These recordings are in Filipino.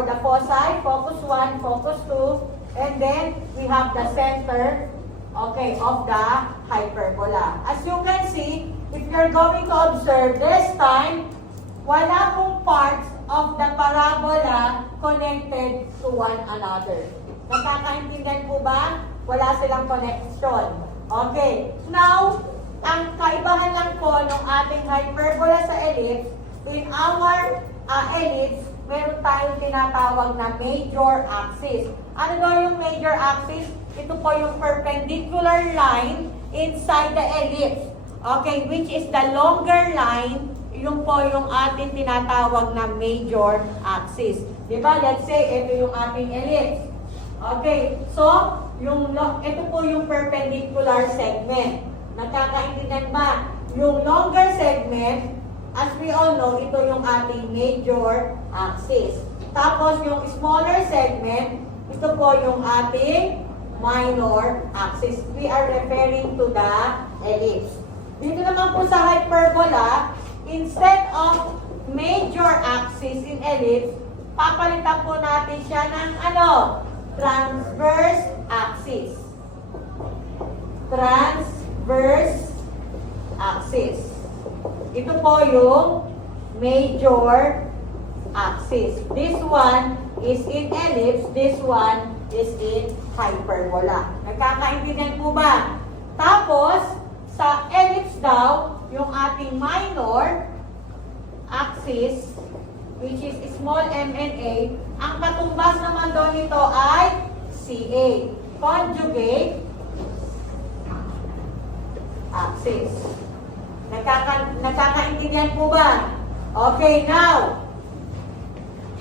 or the foci, focus 1, focus 2, and then we have the center, okay, of the hyperbola. As you can see, if you're going to observe this time, wala pong parts of the parabola connected to one another. Nakakaintindihan po ba? Wala silang connection. Okay. Now, ang kaibahan lang po ng ating hyperbola sa ellipse, in our ellipse, meron tayong tinatawag na major axis. Ano daw yung major axis? Ito po yung perpendicular line inside the ellipse. Okay, which is the longer line, yung po yung ating tinatawag na major axis. Diba? Let's say, ito yung ating ellipse. Okay, so, ito po yung perpendicular segment. Nakakaintindihan ba? Yung longer segment, as we all know, ito yung ating major axis. Tapos, yung smaller segment, ito po yung ating minor axis. We are referring to the ellipse. Dito naman po sa hyperbola, instead of major axis in ellipse, papalitan po natin siya ng transverse axis. Transverse axis. Ito po yung major axis. This one is in ellipse, this one is in hyperbola. Nagkakaintindihan po ba? Tapos, sa ellipse daw, yung ating minor axis, which is small m and a, ang katumbas naman doon nito ay CA, conjugate axis. Nakakaintindihan po ba? Okay, now,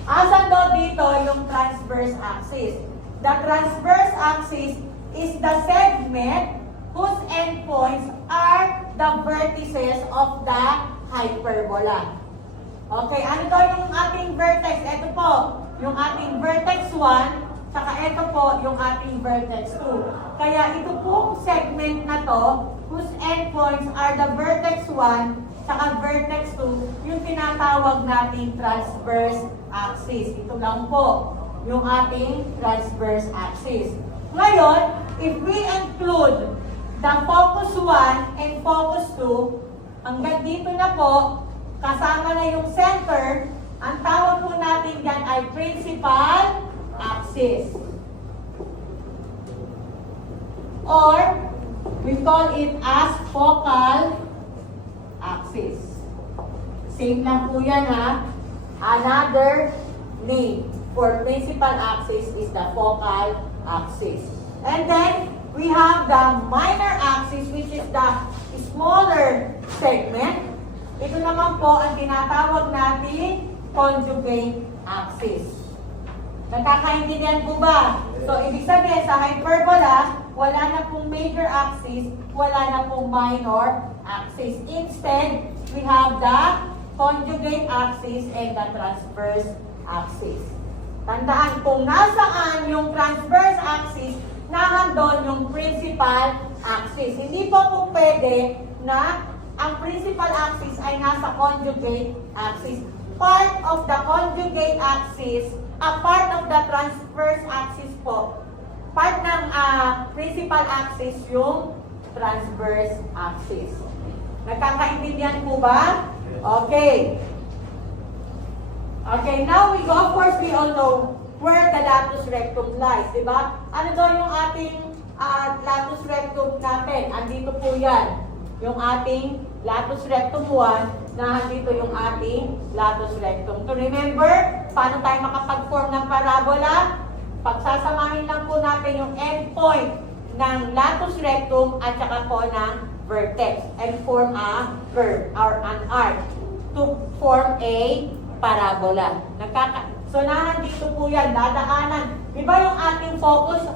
asan daw dito yung transverse axis? The transverse axis is the segment whose endpoints are the vertices of the hyperbola. Okay, ano daw yung ating vertex? Ito po, yung ating vertex 1, saka ito po yung ating vertex 2. Kaya ito pong segment na to, whose endpoints are the vertex 1, saka vertex 2, yung tinatawag nating transverse axis. Ito lang po, yung ating transverse axis. Ngayon, if we include the focus 1 and focus 2, hanggang dito na po, kasama na yung center, ang tawag po natin dyan ay principal axis. Or, we call it as focal axis. Same lang po yan ha. Another name for principal axis is the focal axis. And then, we have the minor axis, which is the smaller segment. Ito naman po ang tinatawag natin conjugate axis. Nagkakaintindihan po ba? So, ibig sabihin sa hyperbola, wala na pong major axis, wala na pong minor axis. Instead, we have the conjugate axis and the transverse axis. Tandaan, kung nasaan yung transverse axis, nahandon yung principal axis. Hindi po pwede na ang principal axis ay nasa conjugate axis. Part of the conjugate axis, a part of the transverse axis po, part ng principal axis yung transverse axis. Nagkakaintindihan po ba? Okay. Okay, now we go. Of course, we all know where the latus rectum lies, di ba? Ano daw yung ating latus rectum natin? Andito po yan. Yung ating latus rectum 1, na dito yung ating latus rectum 2. Remember, paano tayo makapag-form ng parabola? Pagsasamahin lang po natin yung endpoint ng latus rectum at saka po ng vertex and form a curve or an arc to form a parabola. So, nandito po yan, dadaanan. Diba yung ating focus?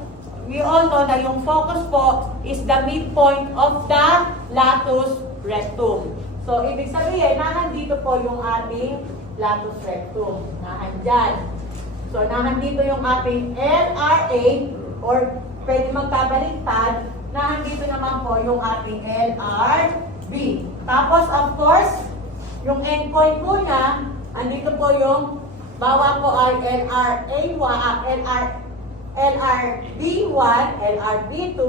We all know na yung focus po is the midpoint of the latus rectum. So, ibig sabihin, nandito po yung ating latus rectum. Nahandyan. So, nandito yung ating LRA or pwede magkabaliktad. Nandito naman po yung ating LRB. Tapos, of course, yung endpoint po niya, andito po yung Bawa po ay LRB1, LRB2,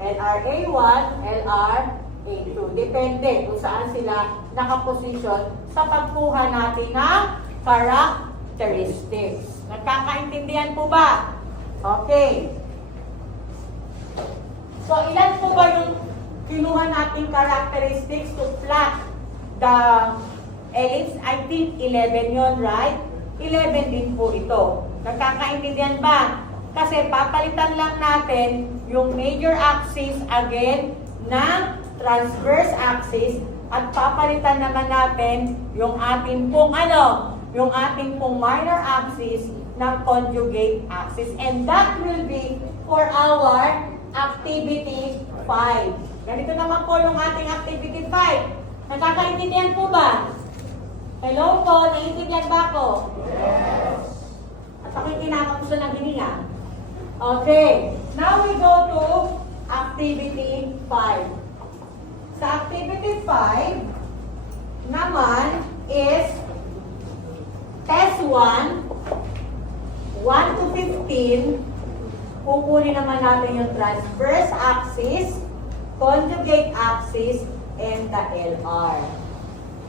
LRA1, LRA2. Depende kung saan sila nakaposisyon sa pagkuha natin ng characteristics. Nagkakaintindihan po ba? Okay. So, ilan po ba yung kinuha nating characteristics to plot the ellipse? I think 11 yon, right? 11 din po ito. Nagkakaintindihan ba? Kasi papalitan lang natin yung major axis again ng transverse axis at papalitan naman natin yung ating pong yung ating pong minor axis ng conjugate axis. And that will be for our activity 5. Ganito naman po yung ating activity 5. Nakakaintindihan po ba? Hello po, naiintindihan ba ako? Yes! At ako'y kinakapuso ng hininga. Okay, now we go to activity 5. Sa activity 5 naman is test 1, 1 to 15. Kukunin naman natin yung transverse axis, conjugate axis, and the LR.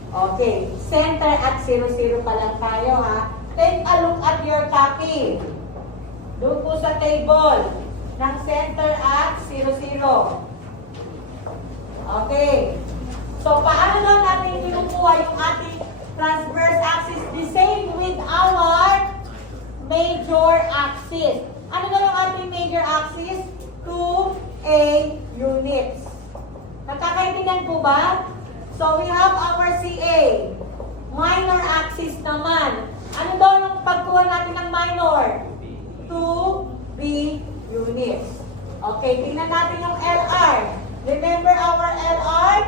Okay, center at 0, 0 pa lang tayo ha. Take a look at your copy. Doon po sa table ng center at 0, 0. Okay. So, paano lang natin kinukuha yung ating transverse axis? The same with our major axis. Ano na yung ating major axis? 2A units. Nakakaintindihan po ba? So, we have our CA. Minor axis naman. Ano daw yung pagkuha natin ng minor? 2B units. Okay, tingnan natin yung LR. Remember our LR?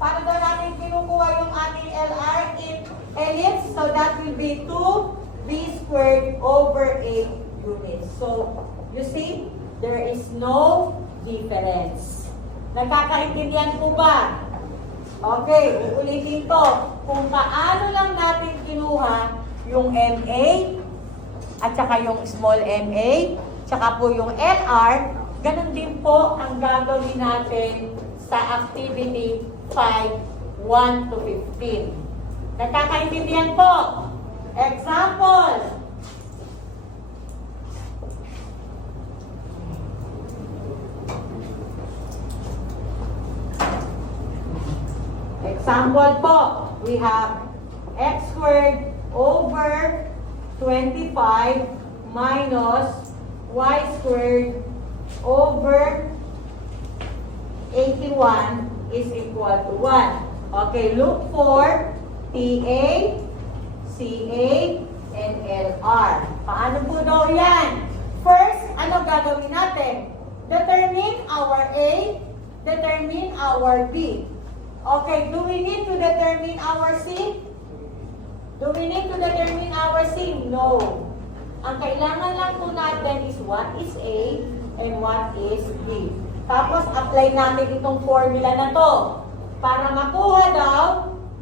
Paano daw natin kinukuha yung ating LR in ellipse? So, that will be 2B squared over 8 units. So, you see, there is no difference. Nagkakaintindihan po ba? Okay, uulitin to. Kung paano lang natin kinuha yung MA at saka yung small MA, tsaka po yung LR, ganun din po ang gagawin natin sa activity 5, 1 to 15. Nagkakaintindihan po? Example. Example po, we have x squared over 25 minus y squared over 81 is equal to 1. Okay, look for TA, CA, and LR. Paano po daw yan? First, ano gagawin natin? Determine our A, determine our B. Okay, do we need to determine our C? Do we need to determine our C? No. Ang kailangan lang po natin is what is A and what is B. Tapos, apply natin itong formula na to para makuha daw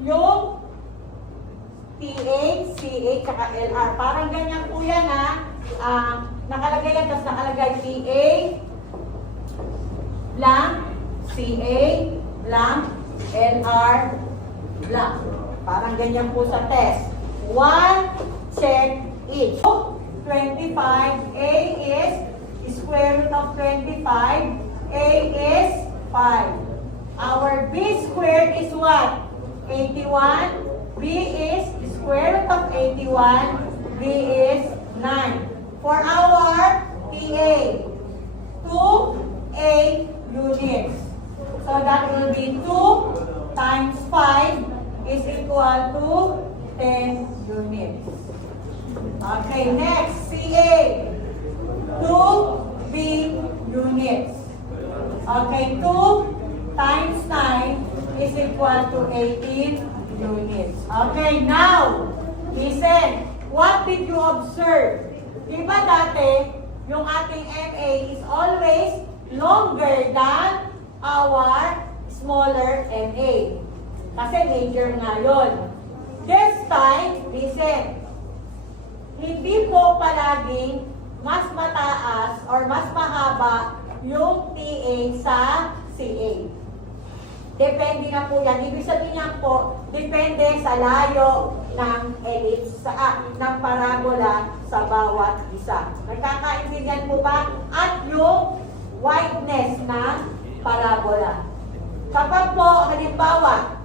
yung TA, CA, tsaka LR. Parang ganyan po yan ha. Nakalagay yan, tapos nakalagay TA, blank, CA, blank, LR, blank. Parang ganyan po sa test. 1, check each. 25, A is square root of 25, A is 5. Our B squared is what? 81. B is square root of 81, B is 9. For our PA, 2A units. So that will be 2 times 5 is equal to 10 units. Okay, next, CA, 2B units. Okay, 2 times 9 is equal to 18 units. Okay, now, listen, what did you observe? Diba dati, yung ating MA is always longer than our smaller MA. Kasi major nga yun. This time, listen. hindi po palaging mas mataas or mas mahaba yung TA sa CA. Depende na po yan. Ibig sabihin niyan po, depende sa layo ng ellipse, ng parabola sa bawat isa. Nagkakaintindihan po ba? At yung wideness ng parabola. Kapag po, halimbawa,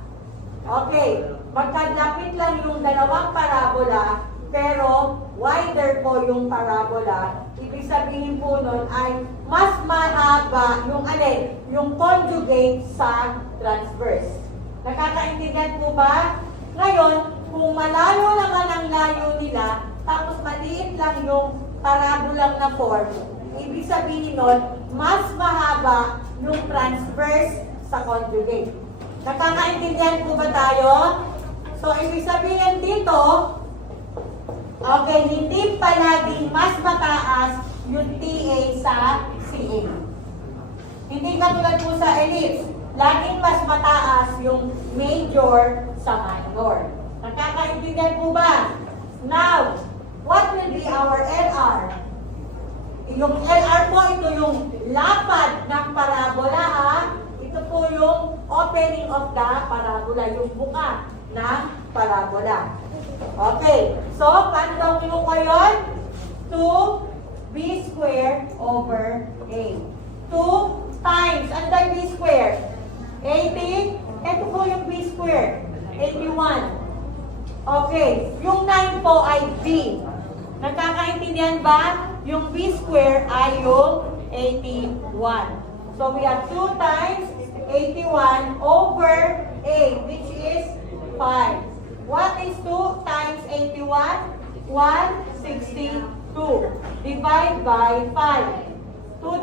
okay, magkalapit lang yung dalawang parabola, pero wider po yung parabola, ibig sabihin po nun ay mas mahaba yung alin, yung conjugate sa transverse. Nakakaintindihan po ba? Ngayon, kung malayo naman ang layo nila, tapos maliit lang yung parabolang na form, ibig sabihin nun, mas mahaba yung transverse sa conjugate. Nakakaintindihan po ba tayo? So, ibig sabihin dito, okay, hindi palaging mas mataas yung TA sa CA. Hindi katulad po sa ellipse. Laging mas mataas yung major sa minor. Nakakaintindihan po ba? Now, what will be our LR? Yung LR po, ito yung lapad ng parabola, ha? Ito po yung opening of the parabola, yung buka ng parabola. Okay, so, paano daw kinuha yun? 2b squared over a. 2 times, ano daw yung b squared? 80. Ito po yung b squared. 81. Okay, yung 9 po ay b. Nagkakaintindihan ba? Yung b squared ay yung 81. So, we have 2 times 81 over a, which is 5. What is 2 times 81? 162. Divide by 5. 1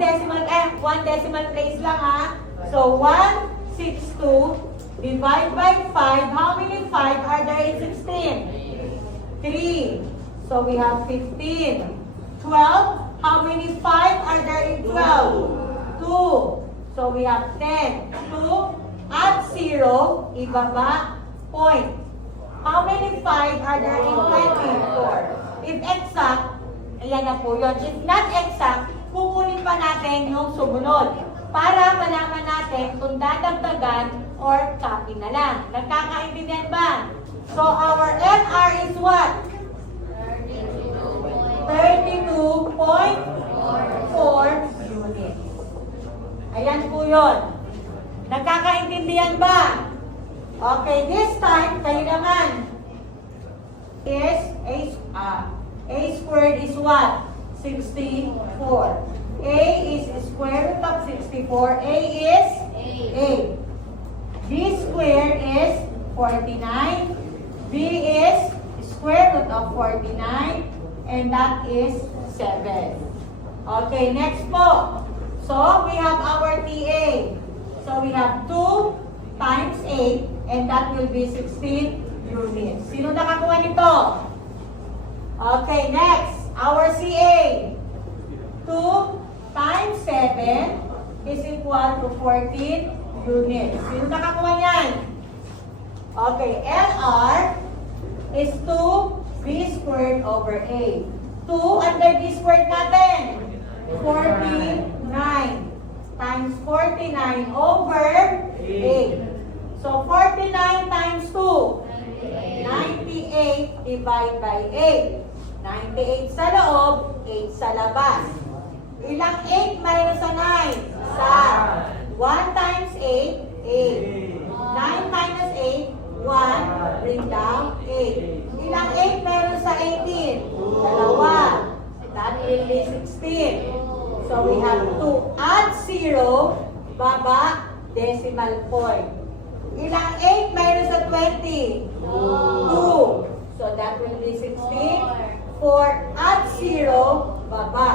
decimal place lang, ha? So, 162 divide by 5. How many 5 are there in 16? 3. So, we have 15. 12. How many 5 are there in 12? 2. So, we have 10. 2. Add 0. Ibaba. Point. How many 5 are there in 24? If exact, ayan na po yun. If not exact, kukunin pa natin yung sumunod para malaman natin kung dadagdagan or copy na lang. Nagkakaintindihan ba? So, our LR is what? 32.4 units. Ayan po yun. Nagkakaintindihan ba? Okay, this time, kayo naman is a squared is what? 64. A is square root of 64. A is A. B squared is 49. B is square root of 49. And that is 7. Okay, next po. So, we have our TA. So, we have 2 times 8. And that will be 16 units. Sino nakakuha nito? Okay, next. Our CA. 2 times 7 is equal to 14 units. Sino nakakuha niyan? Okay, LR is 2b squared over a. 2 under b squared natin. 49 times 49 over a. So, 49 times 2. 98 divide by 8. 98 sa loob, 8 sa labas. Ilang 8 mayroon sa 9? Sa 1 times 8, 8. 9 minus 8, 1. Bring down 8. Ilang 8 mayroon sa 18? Dalawa. That will be 16. So we have to add 0, baba, decimal point. Ilang 8 mayroon sa 20? 2. So that will be 16. 4, add 0, baba.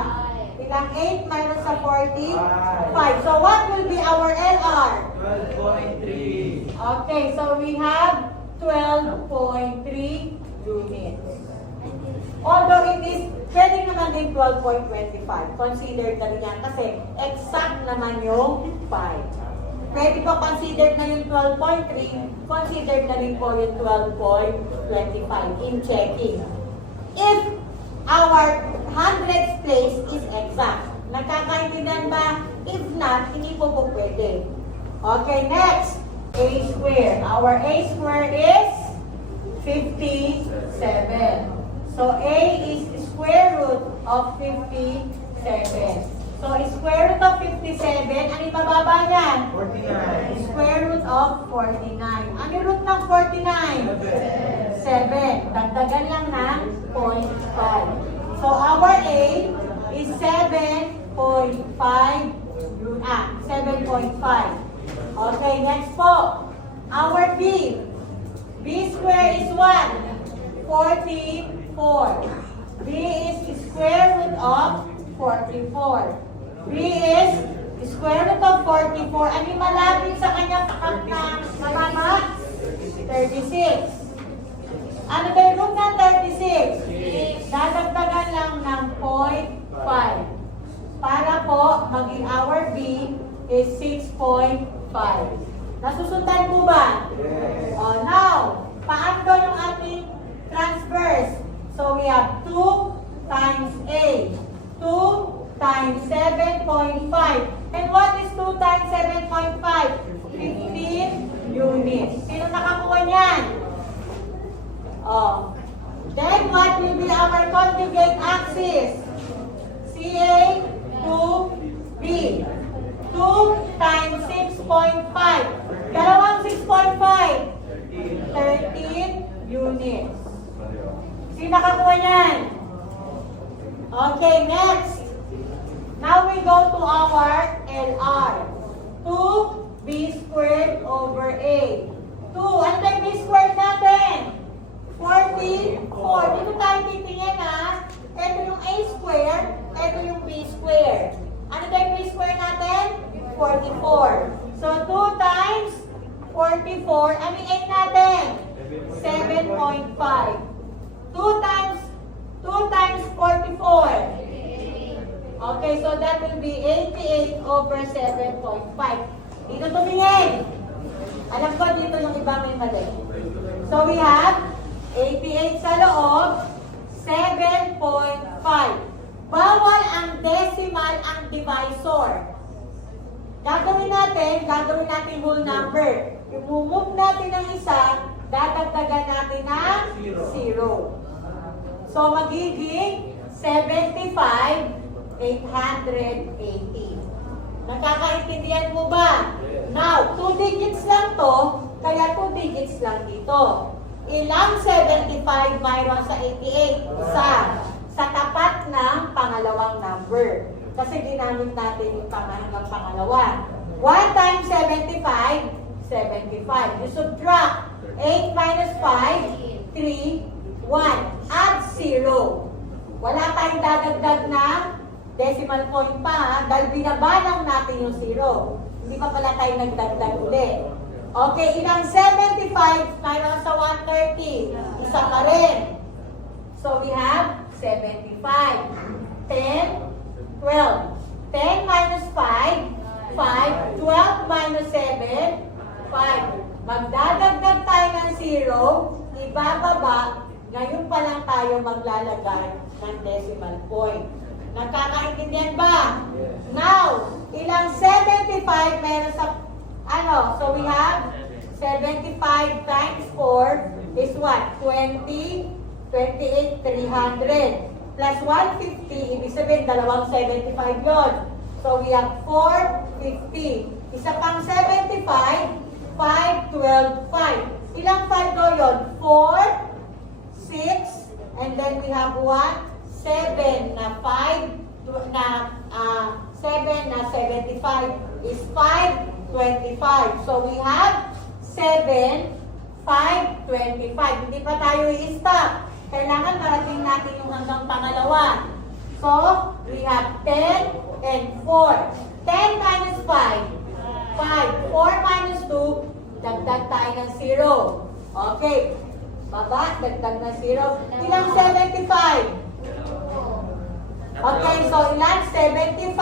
Ilang 8 mayroon sa 40? 5. So what will be our LR? 12.3. Okay, so we have 12.3 units. Although it is, pwede naman din 12.25. Considered na rin yan kasi exact naman yung 5. Pwede po considered na yung 12.3, considered na rin po yung 12.25 in checking. If our hundredths place is exact. Nagkakaintindihan ba? If not, hindi po pwede. Okay, next. A square. Our A square is 57. So A is square root of 57. So square root of 57, ano yung bababa niyan? 49. Square root of 49. Ano yung root ng 49? 7. Dagdagan lang ng 0.5. So our A is 7.5. 7.5. Okay, next po. Our B. B square is what? 44. B is square root of 44. B is square root of 44. Ano yung malapit sa kanyang mababa? 36. Ano ba yung root ng 36? Dadagdagan lang ng 0.5. Para po, maging our B is 6.5. Nasusundan po ba? Yes. Now, paano yung ating transverse? So we have 2 times A. 2 times 7.5. And what is 2 times 7.5? 15 units. Sino nakakuha niyan? Then what will be our conjugate axis? CA to B. 2 times 6.5. Dalawang 6.5. 13 units. Sino nakakuha niyan? Okay, next. Now we go to our LR. 2B squared over A. 2. Ano tayo B squared natin? 44. Dito tayo titingin ha. Ito yung A squared. Ito yung B squared. Ano tayo B squared natin? 44. So 2 times 44. Ano yung 8 natin? 7.5. 2 times 44. Okay, so that will be 88 over 7.5. Dito tumingin. Alam ko dito yung iba may mali. So we have 88 sa loob, 7.5. Bawal ang decimal ang divisor. Gagawin natin whole number. I-move natin ang isa, dadagdagan natin ng 0. So magiging 75,880. Nakakaintindihan mo ba? Now, 2 digits lang to, kaya 2 digits lang dito. Ilang 75 mayroon sa 88? Sa tapat ng pangalawang number. Kasi ginamit natin yung hanggang pangalawa. 1 times 75, 75. You subtract 8 minus 5, 3, 1. Add 0. Wala tayong dadagdag ng decimal point pa ha, dahil binabalang natin yung 0. Hindi pa pala tayo nagdagdag ulit. Okay, ilang 75 mayroon sa 130? Isa pa rin. So we have 75. 10, 12. 10 minus 5, 5. 12 minus 7, 5. Magdadagdag tayo ng 0, ibababa, ngayon pa lang tayo maglalagay ng decimal point. Nagkakaintindihan ba? Yes. Now, ilang 75 meron sa, so we have 75 times 4 is what? 20, 28, 300. Plus 150, ibig sabihin, dalawang 75 yon. So we have 450. Isa pang 75, 5, 12, 5. Ilang 5 daw yun? 4, 6, and then we have 1, 7 na 5, na 7 na 75 is 525. So we have 7, 525. Hindi pa tayo i-stop. Kailangan marating natin yung hanggang pangalawa. So we have 10 and 4. 10 minus 5, 5. 4 minus 2, dagdag tayo ng 0. Okay. Baba, dagdag na 0. Ilang 75? Okay, so ilan? 75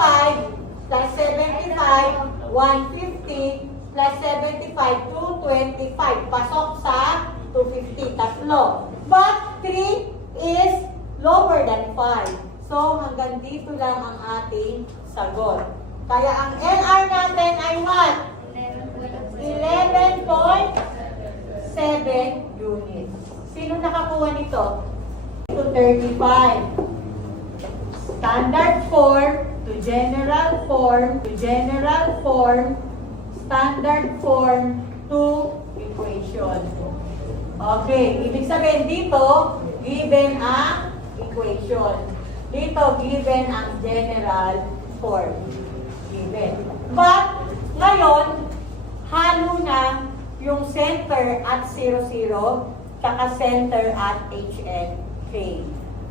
plus 75, 150 plus 75, 225. Pasok sa 250. Tatlo. But 3 is lower than 5. So, hanggang dito lang ang ating sagot. Kaya ang LR natin ay what? 11.7 units. Sino nakakuha nito? To 35. Standard form to general form to general form, standard form to equation. Okay, ibig sabihin dito, given ang equation. Dito, given ang general form. Given. But, ngayon, halo na yung center at 0, 0, saka center at HNK.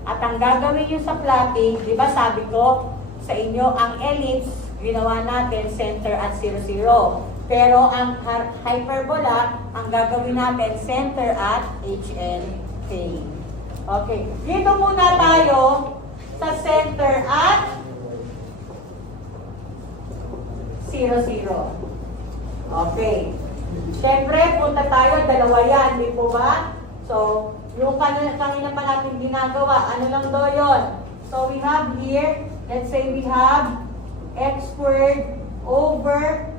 At ang gagawin nyo sa plotting, di ba sabi ko sa inyo, ang ellipse, ginawa natin center at 0, 0. Pero ang hyperbola, ang gagawin natin center at HNK. Okay. Dito muna tayo sa center at 0, 0. Okay. Siyempre, punta tayo, dalawa yan, di po ba? So, yung kanina pa natin ginagawa, ano lang do yun? So, we have here, let's say we have x squared over,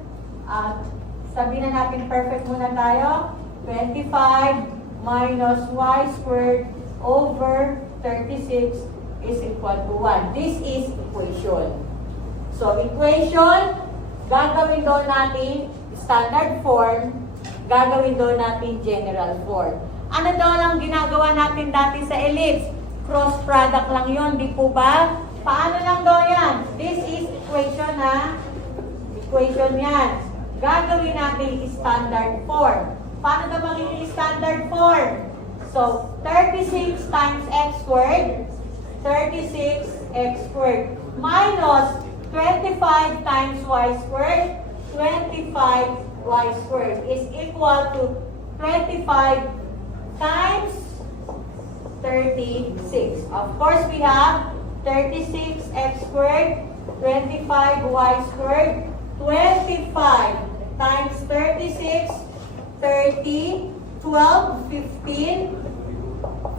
sabihin na natin perfect muna tayo, 25 minus y squared over 36 is equal to 1. This is equation. So, equation, gagawin doon natin standard form, gagawin doon natin general form. Ano daw lang ginagawa natin dati sa ellipse? Cross product lang yon, di po ba? Paano lang daw yan? This is equation na. Equation yan. Gagawin natin standard form. Paano daw magiging standard form? So, 36 times x squared, 36x squared, minus 25 times y squared, 25y squared is equal to 25 times 36. Of course, we have 36x squared, 25y squared, 25 times 36, 30, 12, 15,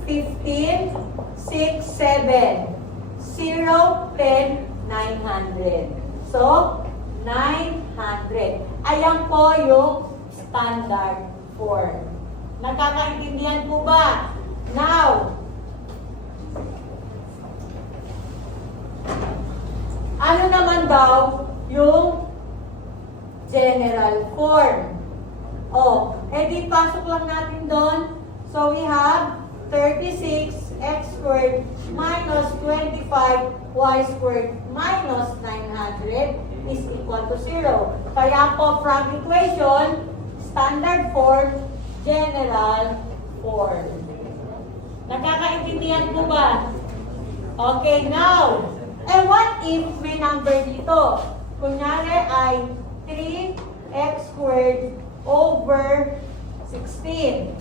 15, 6, 7, 0, 10, 900. So, 900. Ayan po yung standard form. Nakakaintindihan po ba? Now, ano naman daw yung general form? O, edi pasok lang natin doon. So, we have 36x squared minus 25y squared minus 900 is equal to 0. Kaya po, from equation, standard form, general form. Nakakaintindihan po ba? Okay, now, what if may number dito? Kunyari ay 3x squared over 16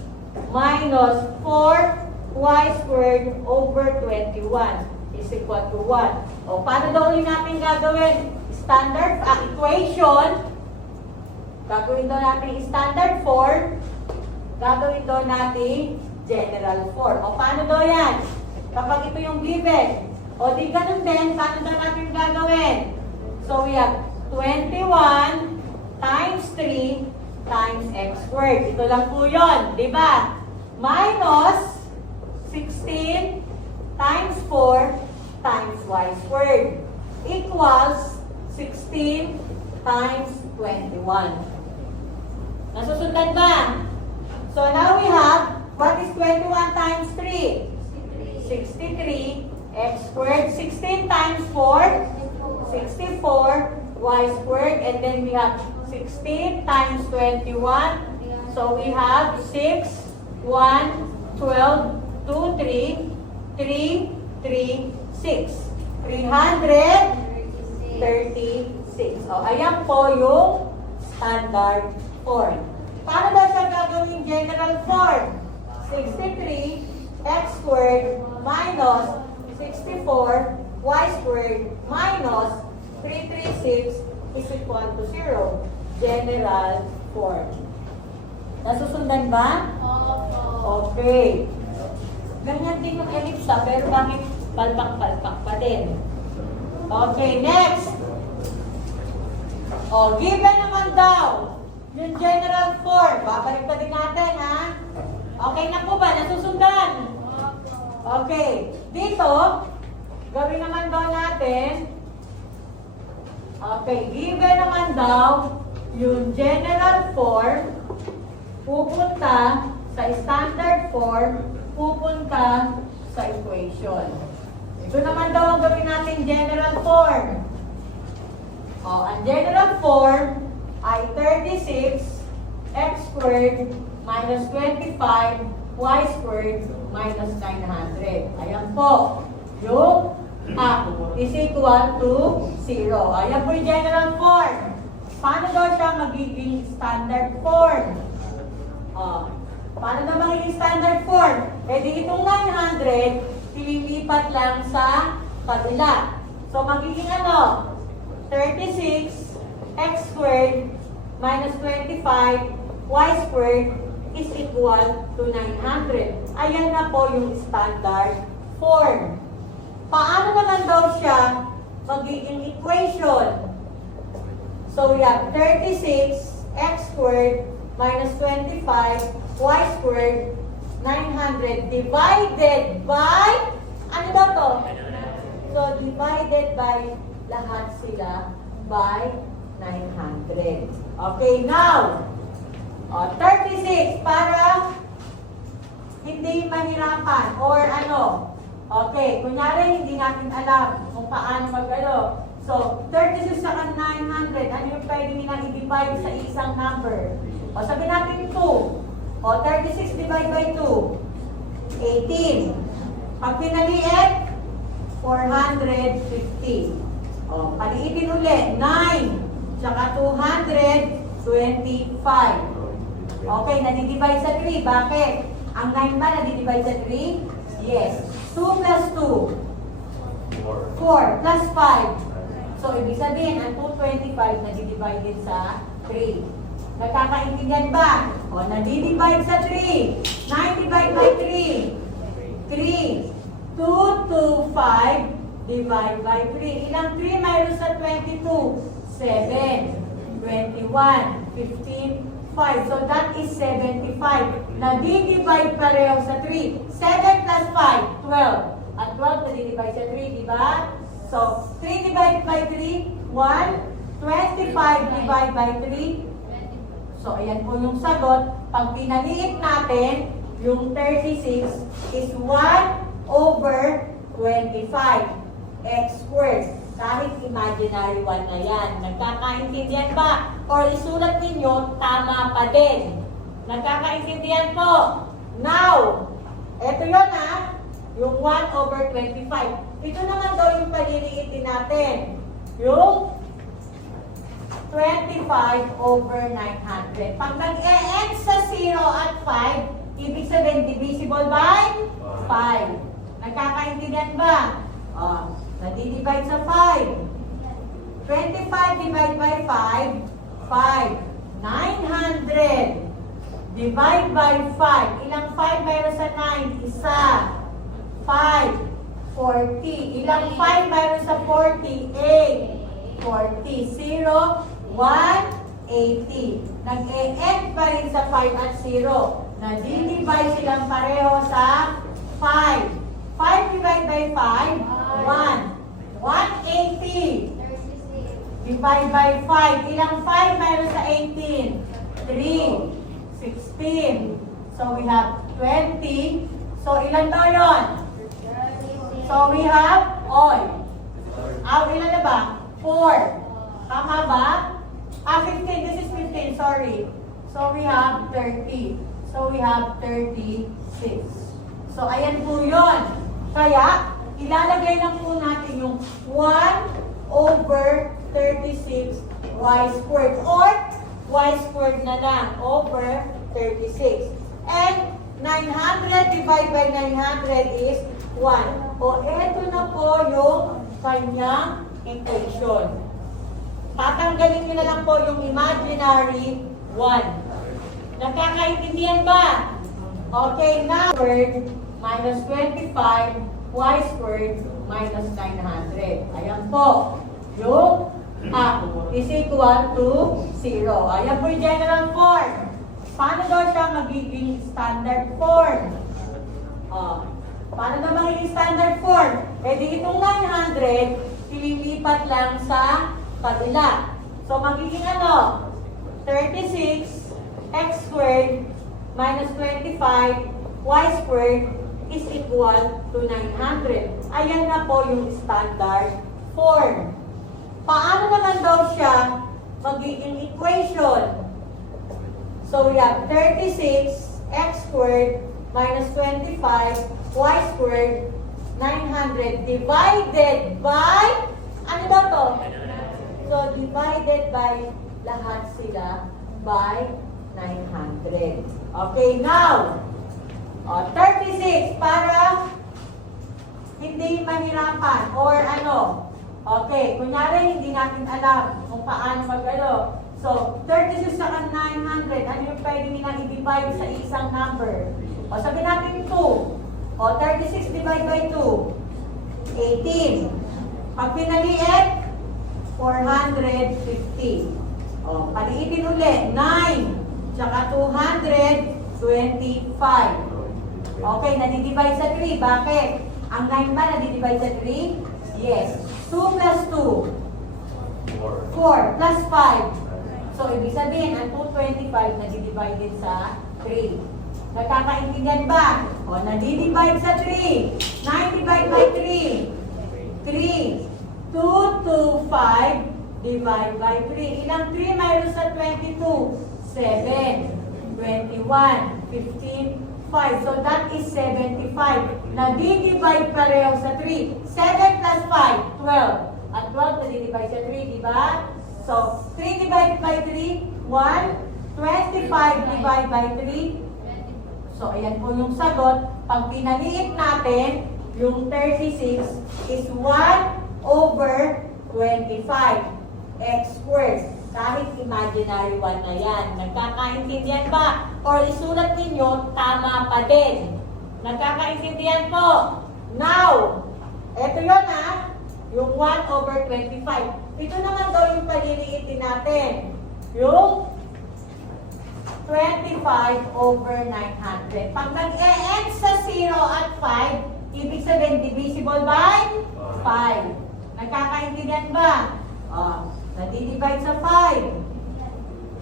minus 4y squared over 21 is equal to 1. O, paano daw ulit natin gagawin? Standard equation. Gagawin daw natin standard form. Gagawin daw natin general form. O, paano daw yan? Kapag ito yung given. O, di ganun din, paano daw natin gagawin? So, we have 21 times 3 times x squared. Ito lang po yun, di ba? Minus 16 times 4 times y squared equals 16 times 21. Nasusundan ba? So now we have, what is 21 times 3? 63 x squared. 16 times 4, 64 y squared. And then we have 16 times 21. So we have 6, 1, 12, 2, 3, 3, 3, 6. 336. O, ayan po yung standard form. Paano ba siya gagawing general form? 63 x squared minus 64 y squared minus 336 is equal to 0. General form. Nasusundan ba? Okay. Ganyan din yung ellipse pero bakit palpak-palpak pa din? Okay, next. O, given naman daw yung general form. Babalik pa din natin, ha? Okay na po ba? Nasusundan? Okay. Dito, gawin naman daw natin. Okay, given naman daw yung general form, pupunta sa standard form, pupunta sa equation. Ito naman daw ang gawin natin general form. O, ang general form ay 36 x squared minus 25 y squared minus 900. Ayan po. Yung is equal to 0. Ayan po yung general form. Paano daw siya magiging standard form? Paano na magiging standard form? Eh di itong 900, ililipat lang sa kabila. So magiging ano? 36 x squared minus 25 y squared is equal to 900. Ayan na po yung standard form. Paano naman daw siya magiging equation? So we have 36 x squared minus 25 y squared 900 divided by, ano daw to? So divided by lahat sila by 900. Okay, now, 36 para hindi mahirapan or ano. Okay, kunyari hindi natin alam kung paano mag-ano. So, 36 sa 900, ano yung pwede nilang i-divide sa isang number? O, sabi natin 2. O, 36 divide by 2. 18. Pag pinaliit, 450. O, paliitin ulit. 9. Tsaka 225. Okay, nadidivide sa 3. Bakit? Ang 9 ba nadidivide sa 3? Yes. 2 plus 2. 4 plus 5. So, ibig sabihin, ang 225 nadidivide din sa 3. Nagkakaintindihan ba? O, nadidivide sa 3. 9 divide by 3. 3. 2 to 5 divide by 3. Ilang 3 mayroon sa 22? 7. 21. 15. 5. So, that is 75. Nadidivide pareho sa 3. 7 plus 5, 12. At 12 nadidivide sa 3, di ba? So, 3 divided by 3, 1. 25 divided by 3. So, ayan po yung sagot. Pag pinaliit natin, yung 36 is 1 over 25 x squared. Kahit imaginary 1 na yan. Nagkakaintindihan ba? Or isulat ninyo, tama pa din. Nagkakaintindihan po. Now, eto yun ha. Yung 1 over 25. Ito naman daw yung paliliitin natin. Yung 25 over 900. Pag nag-e-end sa 0 at 5, ibig sabihin divisible by 5. Nagkakaintindihan ba? Nadidivide sa 5. 25 divided by 5, 5. 900 divide by 5. Ilang 5 mayroon sa 9? Isa. 5. 40. Ilang 5 mayroon sa 40? 8. 40. 0. 1. 80. Nag-e-end pa rin sa 5 at 0. Nadidivide silang pareho sa 5. 5 divided by 5, 1. 180. Divide by 5. Ilang 5 mayroon sa 18? 3. 16. So we have 20. So ilan daw yun? So we have all. Ilan na ba? 4. Tama ba? 15. This is 15. Sorry. So we have 30. So we have 36. So ayan po yun. Kaya, ilalagay lang po natin yung 1 over 36 y squared or y squared na lang over 36. And 900 divided by 900 is 1. O eto na po yung kanyang equation. Tatanggalin nyo na lang po yung imaginary 1. Nakakaintindihan ba? Okay, now minus 25 y squared minus 900. Ayan po. Yung is equal to 0. Ayan po yung general form. Paano daw siya magiging standard form? Paano daw magiging standard form? Eh di itong 900, ililipat lang sa kabila. So magiging ano? 36 x squared minus 25 y squared is equal to 900. Ayan na po yung standard form. Paano naman daw siya magiging equation? So we have 36 x squared minus 25 y squared 900 divided by, ano daw to? So divided by lahat sila by 900. Okay, now, 36 para hindi mahirapan or ano. Okay, kunyari hindi natin alam kung paano mag-ano. So, 36 saka 900, ano yung pwede nilang i-divide sa isang number? O, sabi natin 2. O, 36 divide by 2. 18. Pag pinaliit, 450. O, paliitin ulit. 9. Tsaka 225. Okay, nadidivide sa 3. Bakit? Ang 9 ba nadidivide sa 3? Yes. 2 plus 2. 4 plus 5. So, ibig sabihin, ang 225 nadidivide sa 3. Nagkakaintindihan ba? O, nadidivide sa 3. 9 divide by 3. 3. 2 to 5 divide by 3. Ilang 3 mayroon sa 22? 7. 21. 15. 5. So that is 75. Nadidivide pareho sa 3. 7 plus 5, 12. At 12 nadidivide sa 3, di ba? So, 3 divided by 3, 1. 25 divided by 3. So, ayan po yung sagot. Pag pinaliit natin, yung 36 is 1 over 25 x squared. Kahit imaginary 1 na yan. Nagkakaintindihan ba? Or isulat ninyo, tama pa din. Nagkakaintindihan po. Now, eto yun ha, yung 1 over 25. Ito naman daw yung paliliitin natin. Yung 25 over 900. Pag nag-e-end sa 0 at 5, ibig sabihin divisible by 5. Nagkakaintindihan ba? Nadidivide sa 5.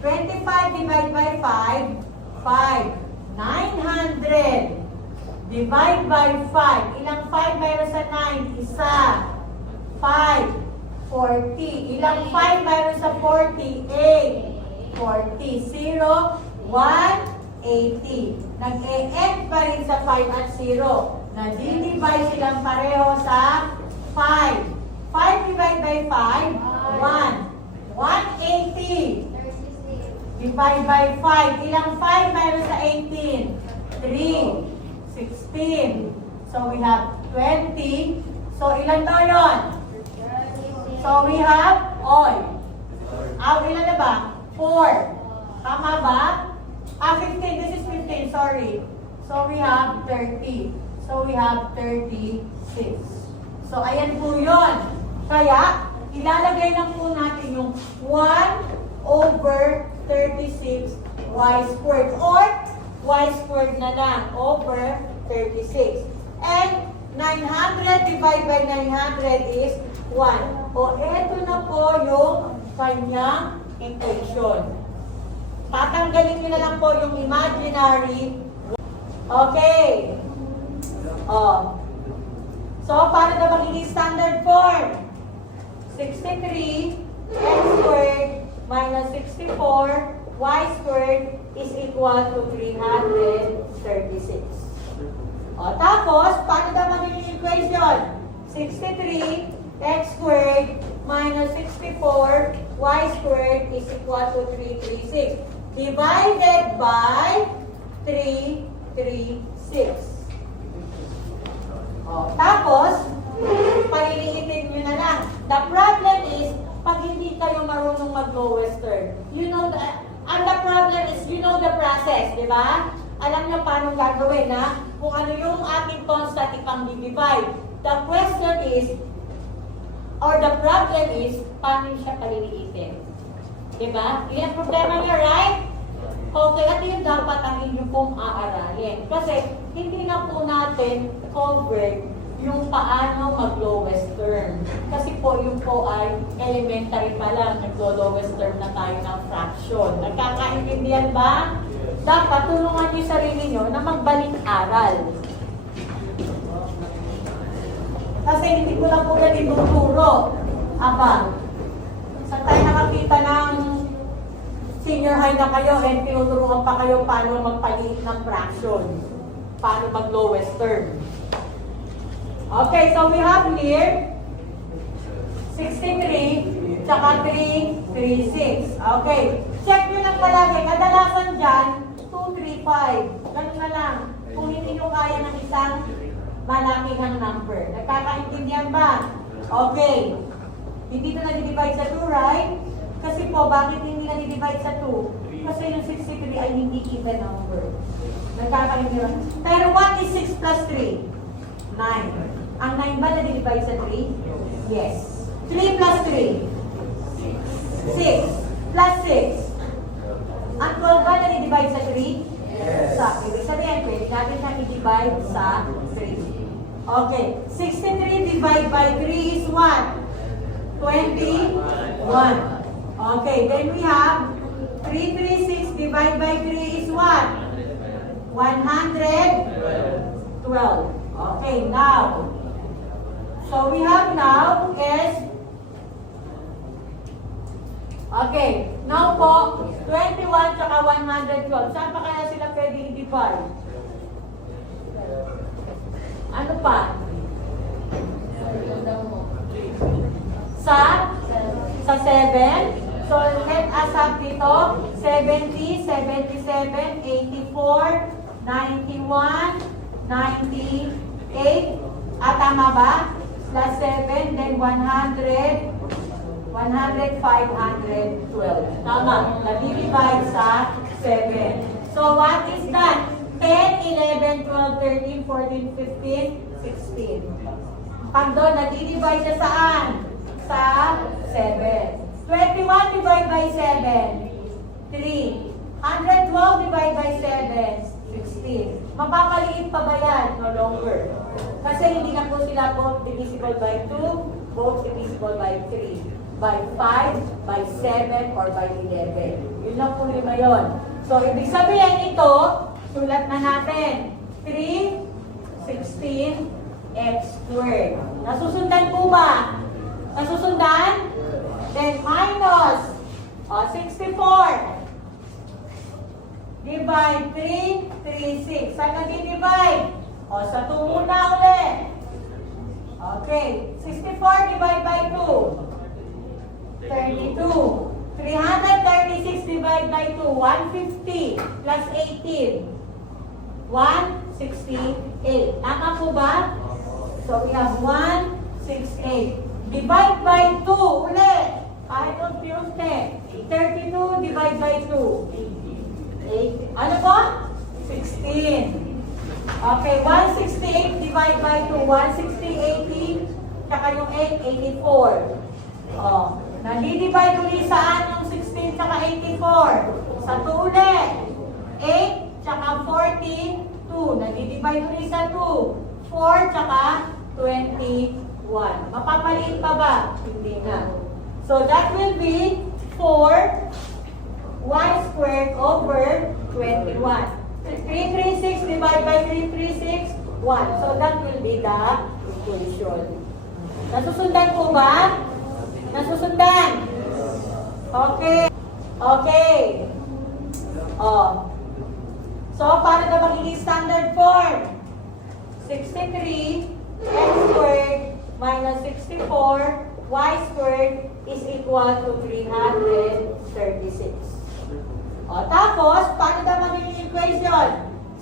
25 divide by 5, 5. 900 divide by 5. Ilang 5 mayroon sa 9? Isa. 5. 40. Ilang 5 mayroon sa 40? 8. 40. 0. 1. 80. Nag-e-end pa rin sa 5 at 0. Nadidivide silang pareho sa 5. 5 divide by 5, 1. 180. Divide by 5. Ilang 5 mayroon sa 18? 3. 16. So we have 20. So ilan daw yun? So we have oil. Ilan na ba? 4. Tama ba? 15. This is 15. Sorry. So we have 30. So we have 36. So ayan po yun. Kaya, ilalagay lang po natin yung 1 over 36 y squared or y squared na lang over 36. And 900 divided by 900 is 1. O eto na po yung kanyang equation. Tatanggalin nyo na lang po yung imaginary. Okay. So, paano na magiging standard form? 63 x squared minus 64 y squared is equal to 336. Tapos, paano na magiging equation? 63 x squared minus 64 y squared is equal to 336. Divided by 336. Tapos, paliliitin nyo na lang. The problem is, pag hindi kayo marunong mag-lowest term, you know and the problem is, you know the process, di ba? Alam nyo paano gagawin, na kung ano yung ating constant ipang divide. The question is, or the problem is, paano siya paliliitin? Diba? Yan ang problema niya, right? Okay, at yun dapat ang inyong pong aaralin. Kasi hindi na po natin covered yung paano mag-lowest term. Kasi po yun po ay elementary pa lang, nag-lowest term na tayo ng fraction. Nagkakaintindihan ba? Dapat tulungan niyo sarili niyo na magbalik-aral. Kasi hindi ko na po yan ituturo. Aba, saan tayo nakakita ng senior high na kayo and tinuturuan pa kayo paano magpaliit ng fraction? Paano mag-lowest term? Okay, so we have here 63, tsaka 3, 3, 6. Okay, check nyo lang palagi. Kadalasan dyan, 2, 3, 5. Ganun na lang. Kung hindi nyo kaya ng isang malaking ang number. Nagkakaintindihan ba? Okay. Hindi na na-divide sa 2, right? Kasi po, bakit hindi na-divide sa 2? Kasi yung 63 ay hindi even number. Nagkakaintindihan. Pero what is 6 plus 3? 9. Ang 9 ba na-divide sa 3? Yes. 3 plus 3? 6. Plus 6. Ang 12 ba na-divide sa 3? Yes. So, ibig sabihin, pwede natin na i-divide sa 3. Okay. 63 divided by 3 is what? 21. Okay. Then we have 336 divided by 3 is what? 112. Okay. Now, so we have now is, okay, now po, 21 tsaka 112. Saan pa kaya sila pwede i-divide? Ano pa? Sa 7. So let us have dito, 70, 77, 84, 91, 98. Tama ba? Plus 7, then 100, 100, 512. Tama. Nadi-divide sa 7. So what is that? 10, 11, 12, 13, 14, 15, 16. Pag doon, nadi-divide siya saan? Sa 7. 21 divided by 7, 3. 112 divided by 7, 16. Mapapaliit pa ba yan? No longer. Kasi hindi na po sila both divisible by 2, both divisible by 3, by 5, by 7, or by 11. Yun lang po lima yun. So, ibig sabihin ito, sulat na natin. 3, 16, x squared. Nasusundan po ba? Nasusundan? Then minus 64. Divide 3, 3, 6. Saan nag-divide? Sa 2 muna ulit. Okay. 64 divide by 2. 32. 336 divide by 2. 150 plus 18. 168. Tama po ba? So we have 168. Divide by 2 ulit. Kahit unti-unti. 32 divide by 2. 8. Ano po? 16. Okay, 168 divide by 2. 160, 80. Tsaka yung 8, 84. Nadi-divide ulit saan yung 16 tsaka 84? Sa 2 ulit. 8 tsaka 40, 2. Nadi-divide ulit sa 2. 4 tsaka 21. Mapapaliit pa ba? Hindi na. So that will be 4 y squared over 21. 336 divided by 336, 1. So that will be the equation. Nasusundan po ba? Nasusundan? Okay. Okay. So, paano na magiging standard form? 63 x squared minus 64 y squared is equal to 336. Tapos, paano na magiging equation?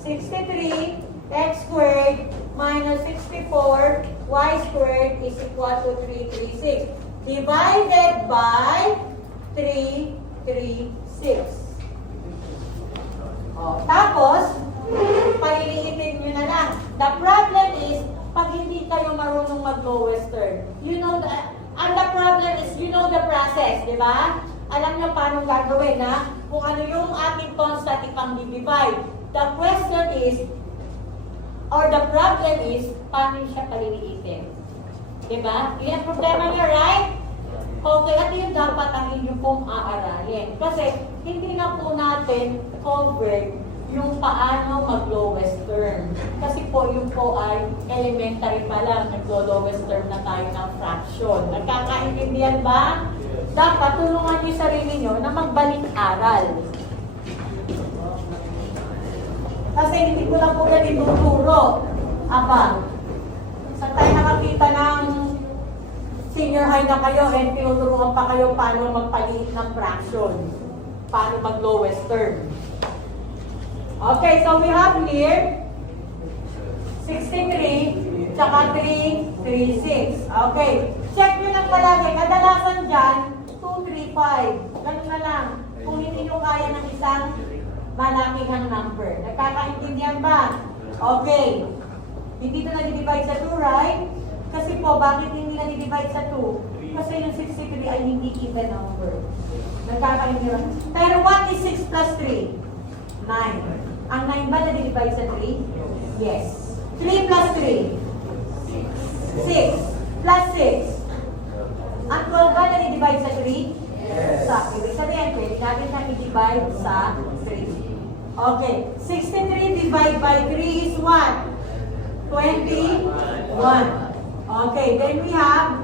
63 x squared minus 64 y squared is equal to 336. Divided by 336. Tapos, paliliitin nyo na lang. The problem is, pag hindi kayo marunong mag-lowest third, you know and the problem is, you know the process, di ba? Alam nyo paano gagawin, ha? Kung ano yung ating constant ipang-divide. The question is, or the problem is, paano siya paliliitin? Di ba? Yan ang problema niya, right? Okay, at yun dapat ang inyo pong aaralin. Kasi, hindi na po natin covered yung paano mag-lowest term. Kasi po, yun po ay elementary pa lang, nag-lowest term na tayo ng fraction. Nagkakaintindihan ba? Dapat tulungan niyo sarili niyo na magbalik-aral. Kasi hindi ko na po yan ituturo. Aba, saan tayo nakakita ng senior high na kayo and tinuturuan pa kayo paano magpaliit ng fraction. Paano mag-lowest term. Okay, so we have here 63, tsaka 3, 3, 6. Okay, check nyo lang palagi. Kadalasan dyan, 2, 3, 5. Ganun na lang. Kung hindi nyo kaya ng isang malaking number. Nagkakaintindihan ba? Okay. Hindi na nag-divide sa 2, right? Kasi po, bakit hindi nag-divide sa 2? Kasi yung 63 ay hindi even number. Nagkakaintindihan. Pero what is 6 plus 3? 9. Ang 9 ba nag-divide sa 3? Yes. 3 plus 3? 6. Plus 6. Ang 12 ba nag-divide sa 3? Yes. Sa ibig sabihin, pwede natin na i-divide sa 3. Okay. 63 divided by 3 is what? 21. Okay. Then we have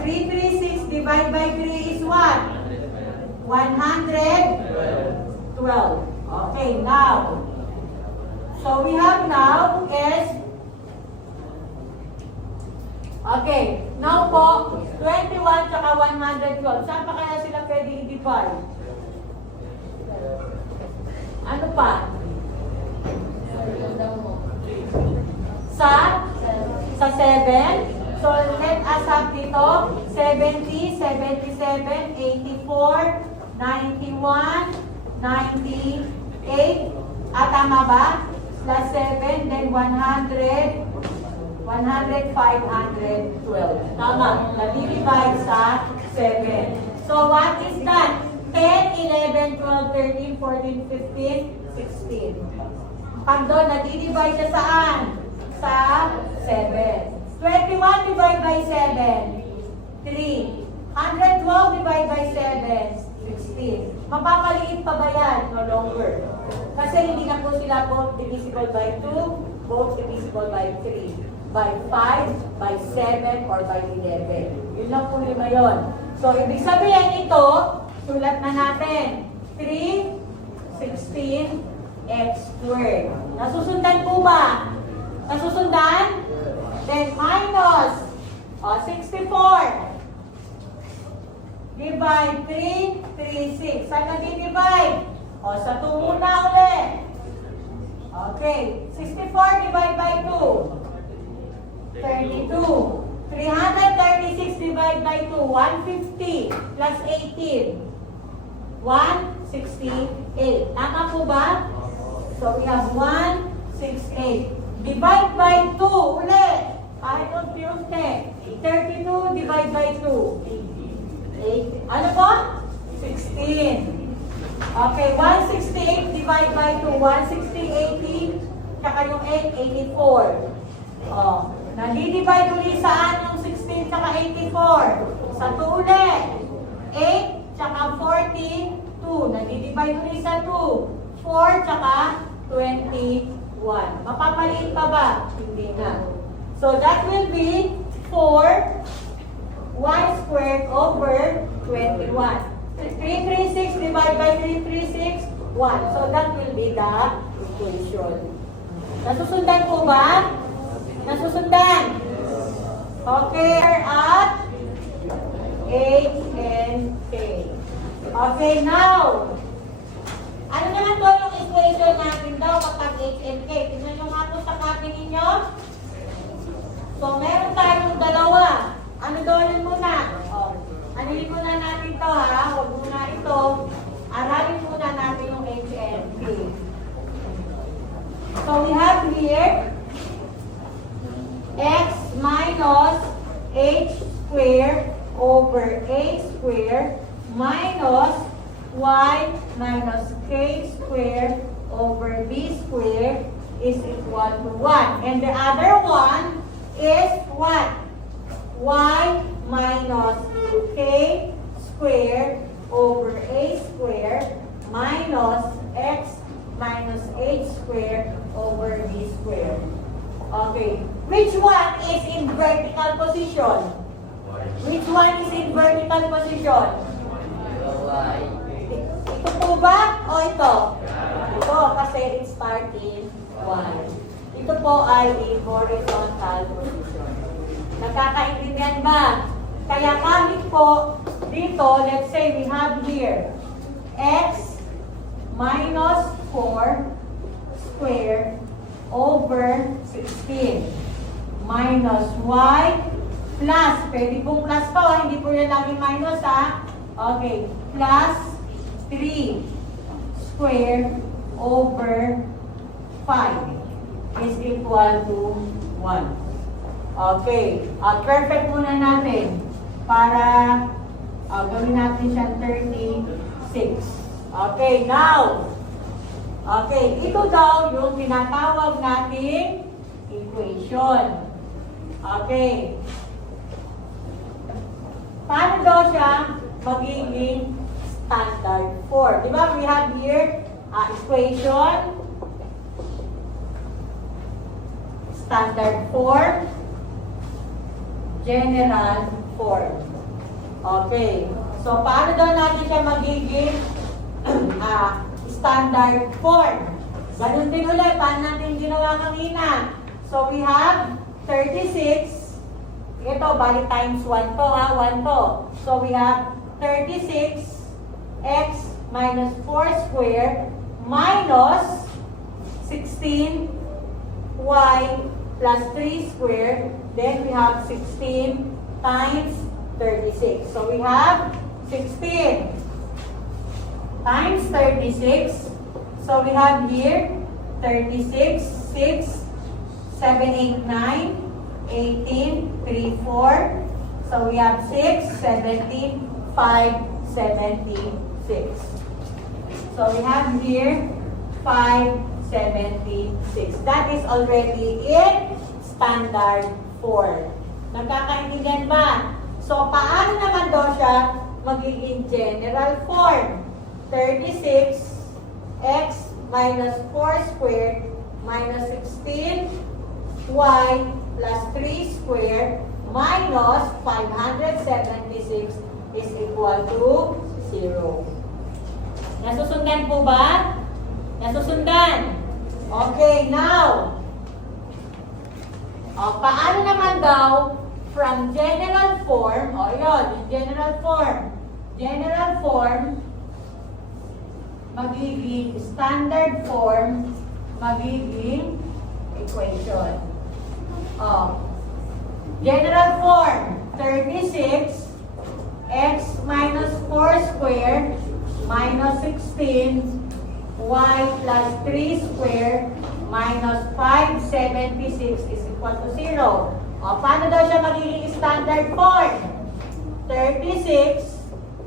336 divided by 3 is what? 112. Okay. Now, so we have now is, okay, now po, 21 tsaka 112. Saan pa kaya sila pwede i-divide? Ano pa? Sa 7. So let us have dito, 70, 77, 84, 91, 98. Tama ba? Plus 7, then 100, 100, 512. Tama. Nadi-divide sa 7. So what is that? 10, 11, 12, 13, 14, 15, 16. Pag doon, nadi-divide sa saan? Sa 7. 21 divided by 7, 3. 112 divided by 7, 16. Mapapaliit pa ba yan? No longer. Kasi hindi na po sila both divisible by 2, both divisible by 3, by 5, by 7, or by 11. Yun lang po lima yun. So, ibig sabihin ito, sulat na natin. 3, 16, x squared. Nasusundan po ba? Nasusundan? Then minus 64. Divide 3, 3, 6. Saan nag-divide? Sa 2 muna ulit. Okay. 64 divide by 2. 32. 336 divide by 2. 150 plus 18. 168. Tama po ba? So we have 168. Divide by 2 ulit. Kahit unti-unti. 32 divide by 2. 8. Ano po? 16. Okay, 168 divide by 2. 160, 80. Tsaka yung 8, 84. Nadi-divide ulit saan yung 16 tsaka 84? Sa 2 ulit. 8 tsaka 42. Nadi-divide ulit sa 2. 4 tsaka 21. Mapapaliit pa ba? Hindi na. So that will be 4 1 squared over 21. 336 divided by 336, 1. So that will be the equation. Nasusundan po ba? Nasusundan? Okay, at H and K. Okay, now, ano naman po yung equation natin daw kapag H and K? Tingnan nyo nga po sa copy ninyo. So, meron tayong dalawa. Ano doon muna? Anilin muna natin to ha. Huwag muna ito. Aralin muna natin yung H and K. So we have here x minus h squared over a squared minus y minus k squared over b squared is equal to 1. And the other one is what? Y minus k squared over a squared minus x minus h squared over b squared. Okay. Which one is in vertical position? Which one is in vertical position? Y. Ito po ba o ito? Ito kasi it's starting 1. Ito po ay in horizontal position. Nakakaintindihan ba? Kaya kahit po dito, let's say we have here x minus 4 squared over 16 minus y plus, pwede pong plus po, hindi po yan laging minus ha. Okay, plus 3 squared over 5 is equal to 1. Okay, perfect muna natin para gawin natin siyang 36. Okay, now, okay, ito daw yung tinatawag nating equation. Okay. Paano daw siya magiging standard form? Di ba we have here equation, standard form, general form. Okay. So, paano daw natin siya magiging standard form? Ganun din ulit. Paano natin ginawa kanina? So, we have 36. Ito, bali times 1 to ha. 1 to. So, we have 36 x minus 4 squared minus 16 y plus 3 squared. Then we have 16 times 36. So we have 16 times 36. So we have here 36, 6, 7, 8, 9, 18, 3, 4. So we have 6, 17, 5, 76. So we have here 576. That is already in standard form. Nagkakaintindihan ba? So, paano naman daw siya magiging general form? 36 x minus 4 squared minus 16 y plus 3 squared minus 576 is equal to 0. Nasusundan po ba? Nasusundan. Okay, now, paano naman daw from general form, yun, yung general form. General form, magiging standard form, magiging equation. General form, 36 x minus 4 squared minus 16 y plus 3 squared minus 576 is equal to 0. Paano daw siya magiging standard form? 36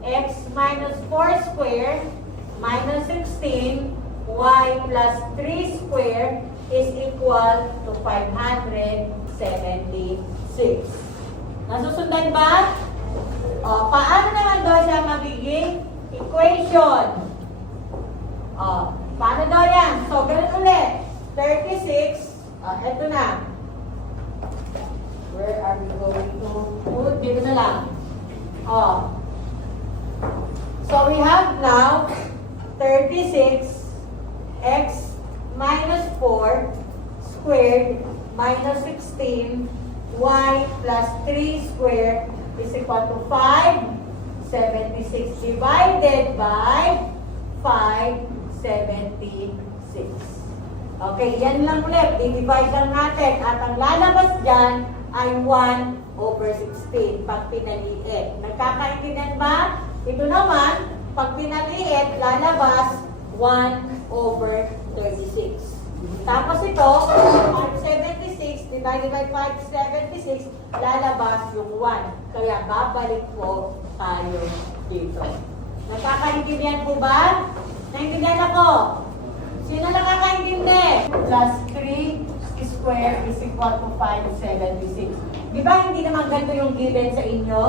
x minus 4 squared minus 16 y plus 3 squared is equal to 576. Nasusundan ba? Paano naman daw siya magiging equation? Paano daw yan? So, ganun ulit. 36, eto na. Where are we going to put? Dito na lang. So, we have now 36 x minus 4 squared minus 16 y plus 3 squared is equal to 576 divided by 576. Okay, yan lang ulit. I-divide lang natin. At ang lalabas dyan ay 1/16 pag pinaliit. Nagkakaintindihan ba? Ito naman, pag pinaliit, lalabas 1/36. Tapos ito, 576 divided by 576, lalabas yung 1. Kaya babalik po tayo dito. Nakakaintindihan po ba? Naintindihan ako? Sino nakakaintindi? Plus 3 square is equal to 576. Di ba hindi naman ganito yung given sa inyo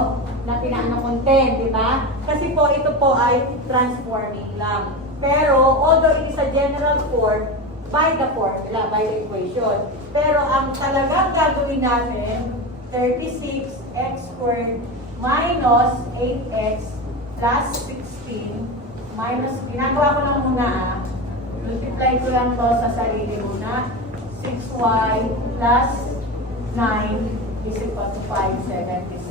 na pinaano content, di ba? Kasi po ito po ay transforming lang. Pero although it is a general form, by the formula, by the equation. Pero ang talagang gagawin natin, 36x squared minus 8x plus 16 minus, ginagawa ko lang muna multiply ko lang to sa sarili muna, 6y plus 9 is equal to 576.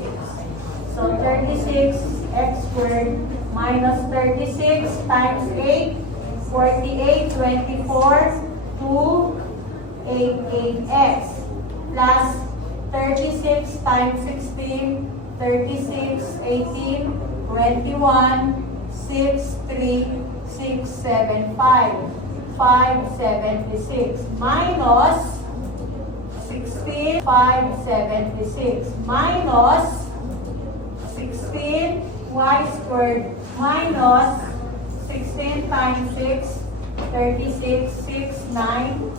So 36x squared minus 36 times 8, 48, 24, 88x plus 36 times 16, 36, 18, 21, 6, 3, 6, 7, 5, 576 minus 16, 576 minus 16 y squared minus 16 times 6, 36, 6, 9,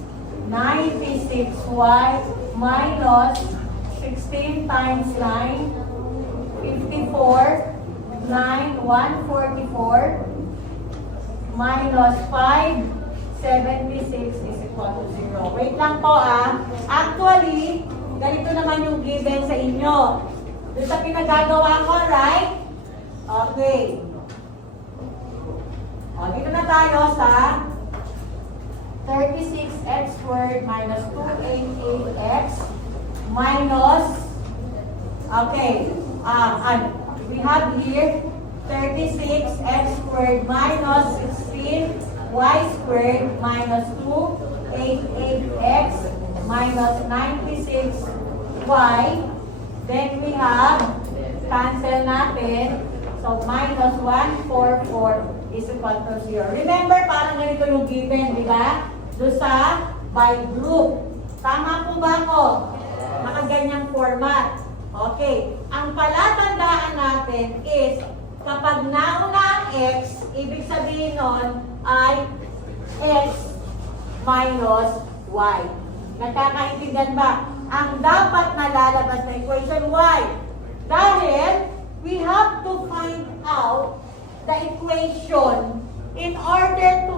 96y minus 16 times 9, 54, 9, 144 minus 5, 76 is equal to 0. Wait lang po Actually, ganito naman yung given sa inyo. Doon sa pinagagawa ko, right? Okay. Dito na tayo sa 36x squared minus 288x minus, okay, we have here 36x squared minus 16y squared minus 288x minus 96y. Then we have, cancel natin, so minus 144 is equal to 0. Remember, parang ganito yung given, di ba? Doon sa by group. Tama po ba ako? Nakaganyang format. Okay. Ang palatandaan natin is, kapag nauna ang x, ibig sabihin nun ay x minus y. Nagkakaintindihan ba? Ang dapat na lalabas na equation y. Dahil, we have to find out the equation in order to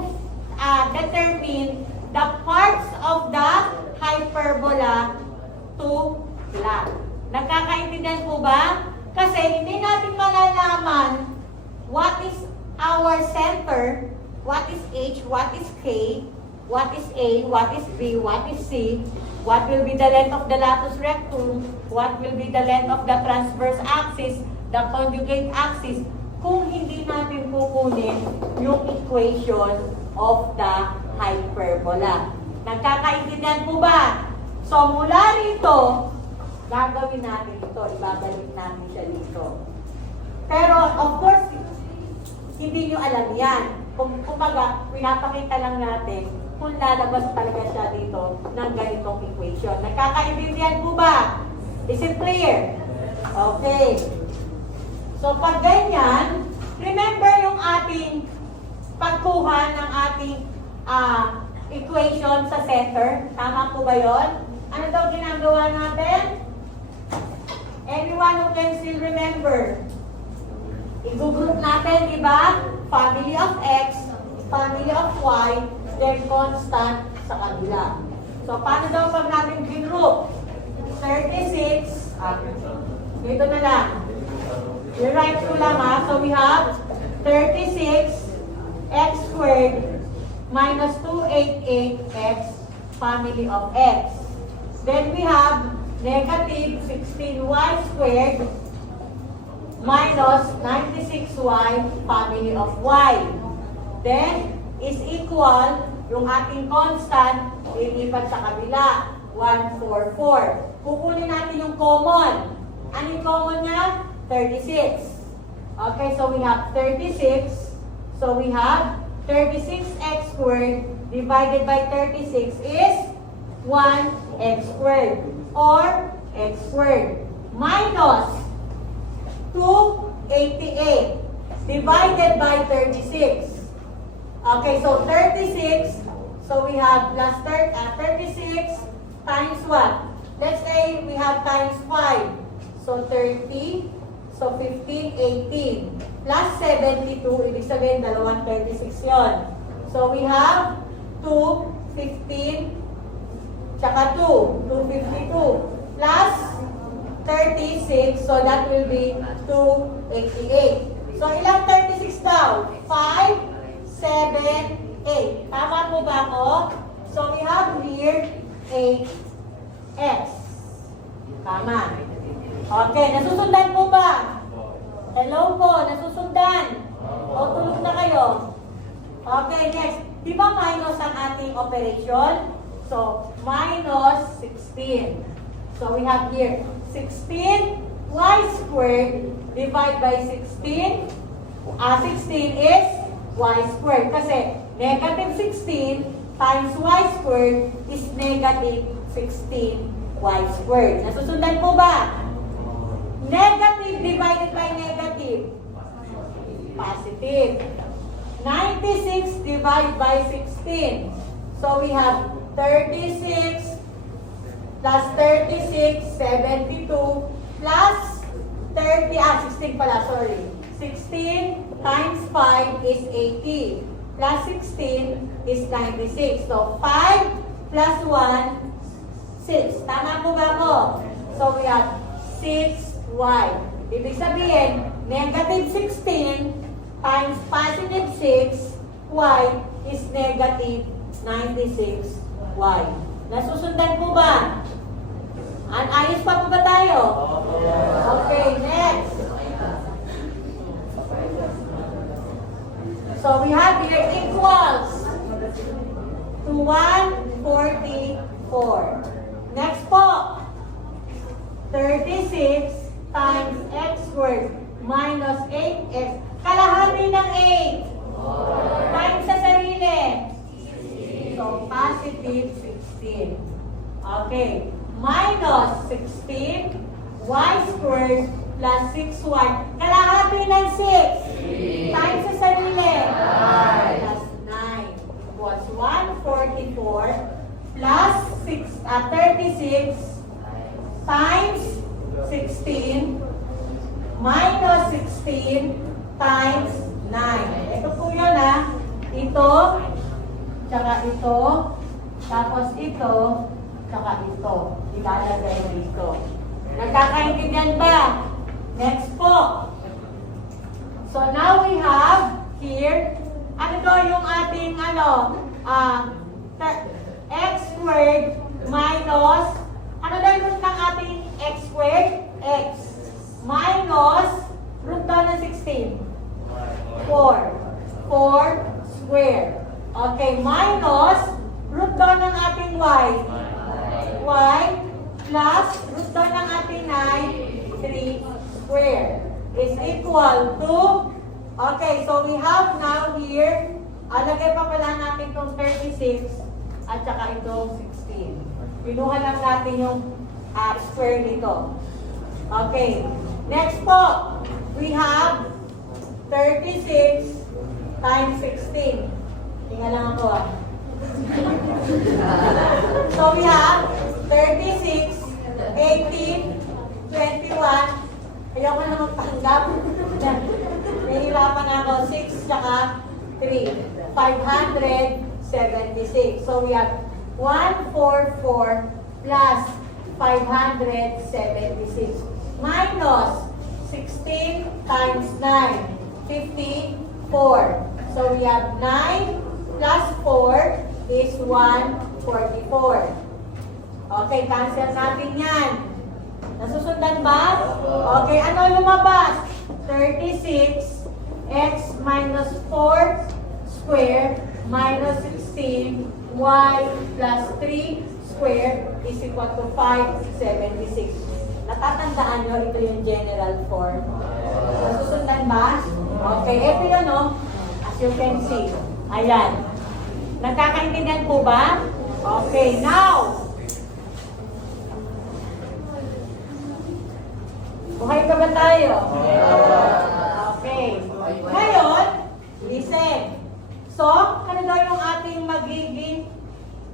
determine the parts of the hyperbola to flat. Nagkakaintindihan po ba? Kasi hindi natin malalaman what is our center, what is H, what is K, what is A, what is B, what is C, what will be the length of the latus rectum, what will be the length of the transverse axis, the conjugate axis, kung hindi natin kukunin yung equation of the hyperbola. Nagkakaintindihan po ba? So, mula rito, gagawin natin ito. Ibabalik natin siya dito. Pero, of course, hindi nyo alam yan. Kumbaga, pinapakita lang natin kung lalabas talaga siya dito ng ganitong equation. Nagkakaintindihan po ba? Is it clear? Okay. So, pag ganyan, remember yung ating pagkuha ng ating equation sa center. Tama po ba yun? Ano daw ginagawa natin? Anyone who can still remember? I-group natin, di ba? Family of x, family of y, then constant sa kabila. So, paano daw pag natin group? 36, dito na lang. I-write ko lang So, we have 36 x squared minus 288x family of x. Then we have negative 16y squared minus 96y family of y. Then, is equal, yung ating constant, ilipat sa kabila, 144. Kukunin natin yung common. Ano yung common niya? 36. Okay, so we have 36. So we have 36x squared divided by 36 is 1x squared or x squared minus 288 divided by 36. Okay, so 36, so we have plus 36 times what? Let's say we have times 5. So 30, so 15, 18. Plus 72, ibig sabihin, dalawang 36 yon. So we have 2, 15, tsaka 2, 252. Plus 36, so that will be 288. So ilang 36 daw? 5, 7, 8. Tama po ba ako? So we have here 8x. Tama. Okay, nasusundan po ba? Hello po, nasusundan? O tulog na kayo? Okay, next. Di ba minus ang ating operation? So, minus 16. So we have here 16y squared divided by 16. 16 is y squared. Kasi negative 16 times y squared is negative 16y squared. Nasusundan po ba? Negative divided by negative. Positive. 96 divided by 16. So we have 36 plus 36, 72 plus 30, 16 pala, sorry. 16 times 5 is 80. Plus 16 is 96. So 5 plus 1, 6. Tama po ba po? So we have 6y. Ibig sabihin, negative 16 times positive 6y is negative 96y. Nasusundan po ba? Ayos pa po ba tayo? Okay, next. So we have here equals to 144. Next po, 36 times x squared minus 8x. Kalahati ng 8. Times sa sarili. So, positive 16. Okay. Minus 16 y squared plus 6y. Kalahati ng 6. Times sa sarili. Plus 9. Equals 144 plus 36 times 16 minus 16 times 9. Ito po yun ha. Ito, tsaka ito, tapos ito, tsaka ito. Ilalagay dito. Nagkakaintindihan ba? Next po. So now we have here, ano to yung ating x squared minus, ano daw yung root ng ating x squared? X. Minus, root daw ng 16. 4. 4 squared. Okay, minus, root daw ng ating y. Y plus, root daw ng ating 9, 3 squared. Is equal to, okay, so we have now here, lagay pa pala natin itong 36 at saka itong 16. Pinuha lang natin yung square nito. Okay. Next po, we have 36 times 16. Tingnan lang ako So we have 36, 18, 21. Ayaw ko na magpanggap. Nahihirapan ako. 6 tsaka 3. 576. So we have 144 plus 576 minus 16 times 9, 54. So we have 9 plus 4 is 144. Okay, cancel natin yan. Nasusundan ba? Okay, ano lumabas? 36 x minus 4 square minus 16 y plus 3 square is equal to 576. Natatandaan nyo, ito yung general form. Nasusundan ba? Okay, ito yun, no? As you can see. Ayan. Nagkakaintindihan po ba? Okay, now, buhay pa ba tayo? Okay. Ngayon, listen. So, ano daw yung ating magiging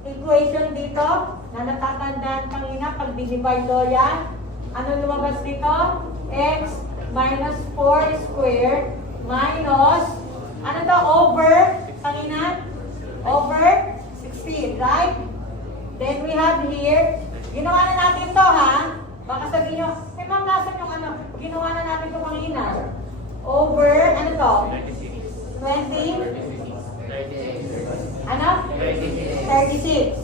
equation dito? Na natatandaan kanina, pag divide daw yan. Ano lumabas dito? X minus 4 squared minus, ano daw, over, kanina? Over 16, right? Then we have here, ginawa na natin to ha? Baka sabihin nyo, hey ma'am, nasan yung ano? Ginawa na natin to kanina. Over, ano to? 20? Ano? 36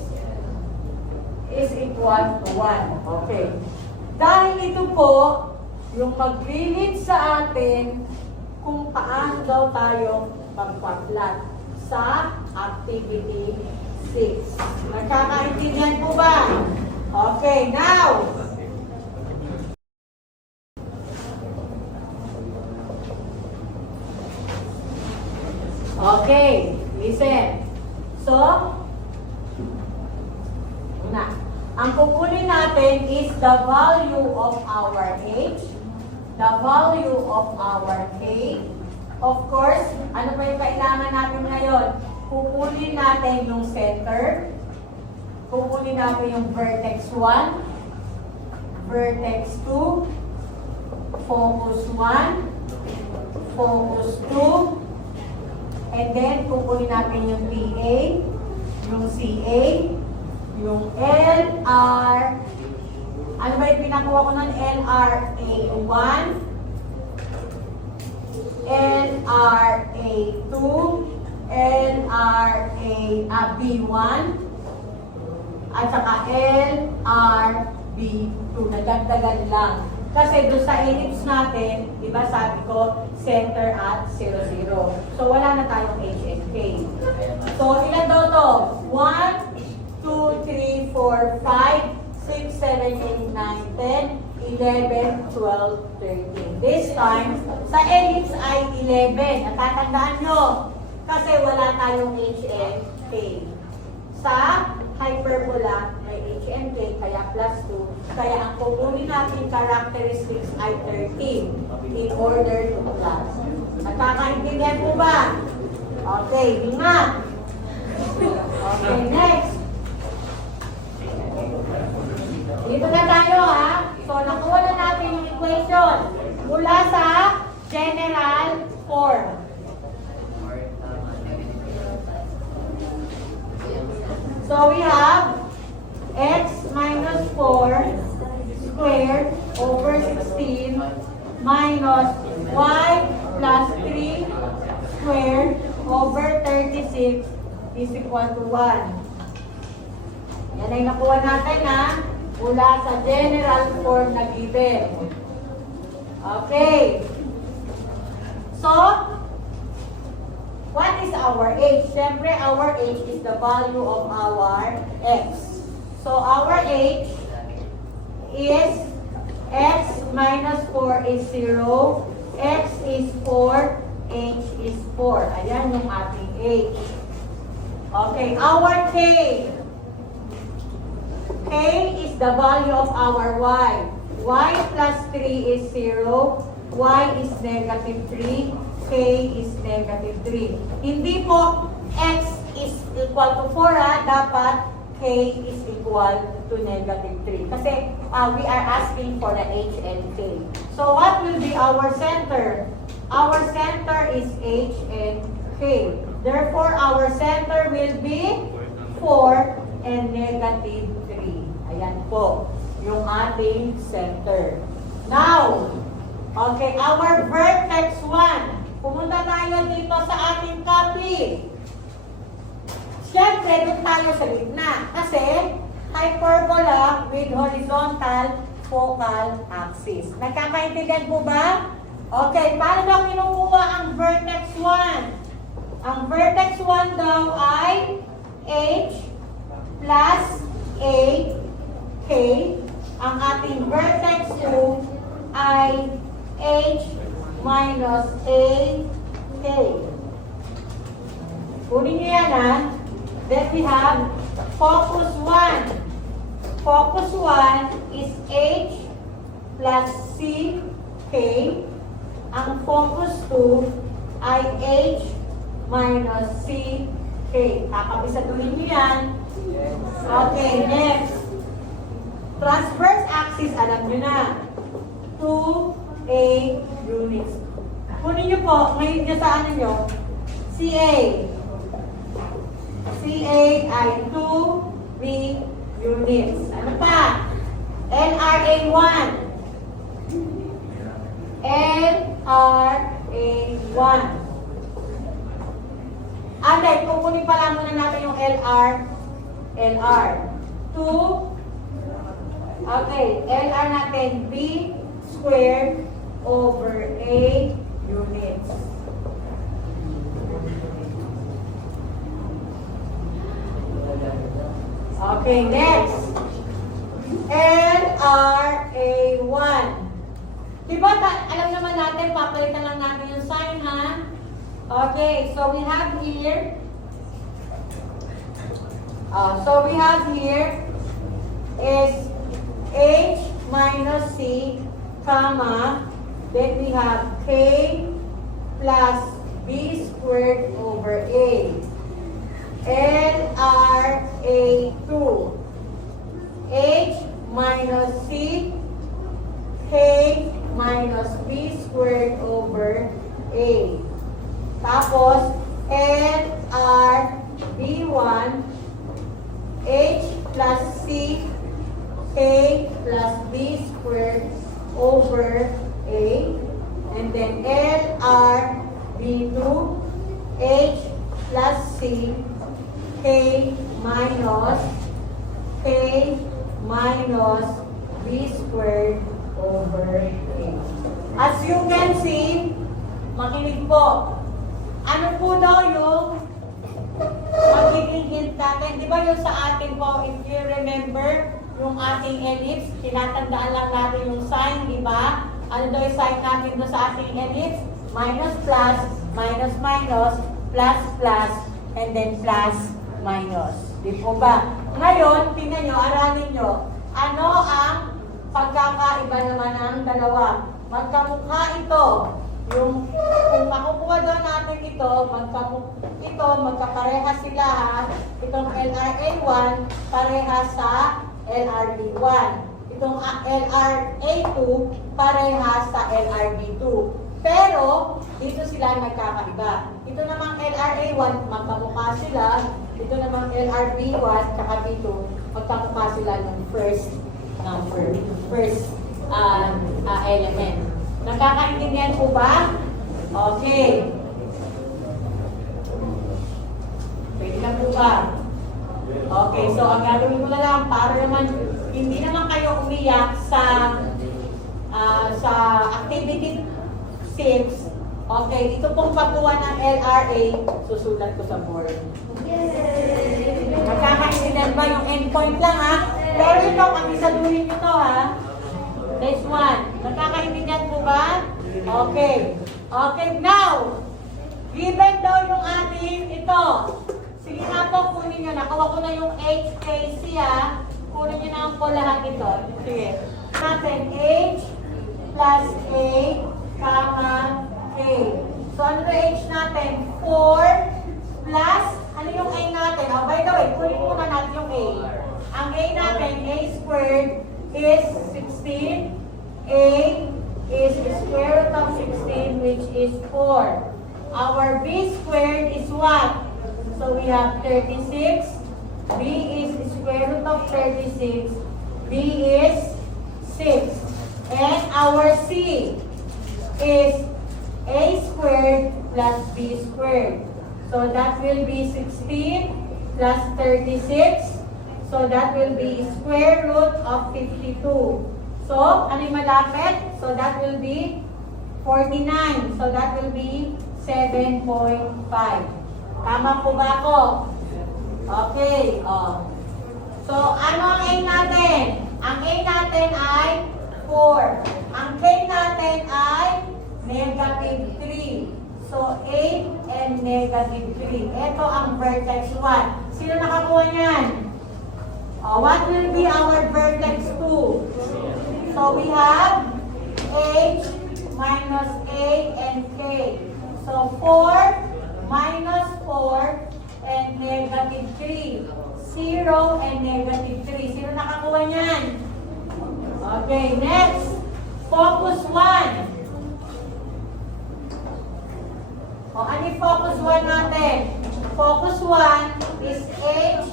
is equal to 1. Okay. Dahil ito po, yung mag-relate sa atin kung paano daw tayo magpa-plot sa activity 6. Nagkakaintindihan po ba? Okay, now, okay, listen. So, una, ang kukunin natin is the value of our H, the value of our K. Of course, ano pa yung kailangan natin ngayon? Kukunin natin yung center, kukunin natin yung vertex 1, vertex 2, focus 1, focus 2, and then kukunin natin yung TA, yung CA, yung LR, ano ba yung pinakuha ko nun? LRA1, LRA2, LRB1, at saka LRB2. Nagdagdagan lang. Kasi doon sa ellipse natin, di ba sabi ko, center at 0, 0. So wala na tayong H and K. So ilan daw to? 1, 2, 3, 4, 5, 6, 7, 8, 9, 10, 11, 12, 13. This time, sa ellipse ay 11. Natatandaan nyo. Kasi wala tayong H and K. Sa hyperbola, may H and K, kaya plus 2. Kaya ang kukunin natin characteristics ay 13 in order to plus. Nagkakaintindihan po ba? Okay, lima. Okay, next. Dito na tayo ha. So, nakuha na natin yung equation mula sa general form. So, we have x minus 4 squared over 16 minus y plus 3 squared over 36 is equal to 1. Yan ay nakuha natin ha, mula sa general form na given. Okay. So, what is our H? Siyempre, our H is the value of our X. So, our H is X minus 4 is 0, X is 4, H is 4. Ayan yung ating H. Okay, our K. K is the value of our Y. Y plus 3 is 0, Y is negative 3, K is negative 3. Hindi po X is equal to 4 ha, dapat K is equal to negative 3. Kasi we are asking for the H and K. So what will be our center? Our center is H and K. Therefore, our center will be 4 and negative 3. Ayan po, yung ating center. Now, okay, our vertex 1. Pumunta tayo dito sa ating copy. Siyempre, doon tayo sa gitna. Kasi, hyperbola with horizontal focal axis. Nagkakaintindihan po ba? Okay, paano daw kinukuha ang vertex 1? Ang vertex 1 daw ay H plus A, K. Ang ating vertex 2 ay H minus A, K. Kunin nyo yan ha. Then we have focus 1. Focus 1 is H plus C, K. Ang focus 2 ay H minus C, K. Kakabisaduhin nyo yan. Okay, next. Transverse axis, alam nyo na. 2A units. Kunin nyo po, ngayon nyo sa ano nyo? CA. CA ay 2B units. Ano pa? LRA1. LRA1. Alright, kukunin pala muna natin yung LR. 2. Okay, LR natin B squared over A units. Okay, next. LRA1. Diba, alam naman natin, papalitan lang natin yung sign, ha? Okay, so we have here, is H minus C, comma, then we have K plus B squared over A. LRA2. H minus C, K minus B squared over A. Tapos, LRB1, H plus C, K plus B squared over A. And then LRB2, H plus C, K minus B squared over A. As you can see, makinig po. Ano po daw yung magiging hint natin? Di ba yung sa atin po, if you remember, yung ating ellipse, tinatandaan lang natin yung sign, di ba? Ano daw yung sign natin doon sa ating ellipse? Minus plus, minus minus, plus plus, and then plus minus. Di po ba? Ngayon, tingnan nyo, aralin nyo, ano ang pagkakaiba naman ng dalawa? Magkamukha ito. Yung, kung makukuha doon natin ito, magkaparehas sila, ha? Itong LRA1, parehas sa LRB1. Itong LRA2, parehas sa LRB2. Pero, dito sila nagkakaiba. Ito namang LRA1, magkamukha sila. Ito namang LRB1, tsaka B2, magkamukha sila ng first number, first element. Nakakaintindihan po ba? Okay. Pwede na po ba? Okay, so ang gagawin ko na lang para naman hindi naman kayo umiyak sa activity 6. Okay, ito pong pagkuha ng LRA, susulat ko sa board. Nakakaintindihan ba yung endpoint lang, ha? Pero ito, ang isaduhin nyo to, ha? This one. Nakakaintindihan po ba? Okay. Okay, now, given daw yung ating ito. Sige na po, kunin nyo. Nakawa ko na yung HKC, ha? Kunin nyo na po lahat ito. Sige. Natin, H plus A, comma, K. So, ano na H natin? 4 plus, ano yung A natin? Oh, by the way, kunin muna natin yung A. Ang A natin, A squared, is 16. A is the square root of 16, which is 4. Our B squared is what? So we have 36. B is the square root of 36. B is 6. And our C is A squared plus B squared. So that will be 16 plus 36. So that will be square root of 52. So, ano yung malapit? So that will be 49. So that will be 7.5. Tama po ba ako? Okay. So, ano ang A natin? Ang A natin ay 4. Ang K natin ay negative 3. So, 8 and negative 3. Ito ang vertex 1. Sino nakakuha niyan? What will be our vertex 2? So, we have H minus A and K. So, 4 minus 4 and negative 3. 0 and negative 3. Sino nakakuha niyan? Okay, next. Focus 1. Ano yung focus 1 natin? Focus 1 is H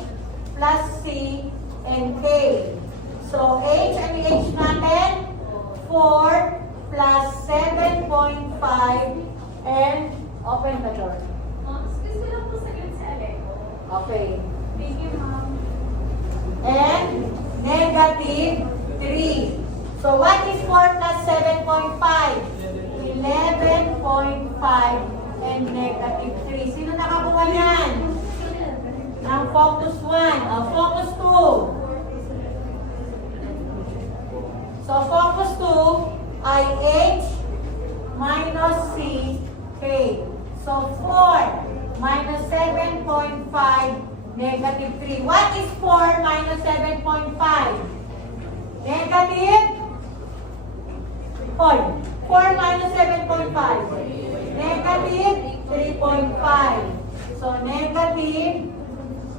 plus C and K. So, H, ano yung H natin? 4 plus 7.5 and open the door. Gusto lang po saglit sa Aleco. Okay. Thank you, ma'am. And negative 3. So, what is 4 plus 7.5? 11.5 and negative 3. Sino nakakuha niyan? Ang focus 1. Focus 2. So, focus 2 ay H minus C, K. So, 4 minus 7.5, negative 3. What is 4 minus 7.5? Negative 4. 4 minus 7.5. Negative 3.5. So, negative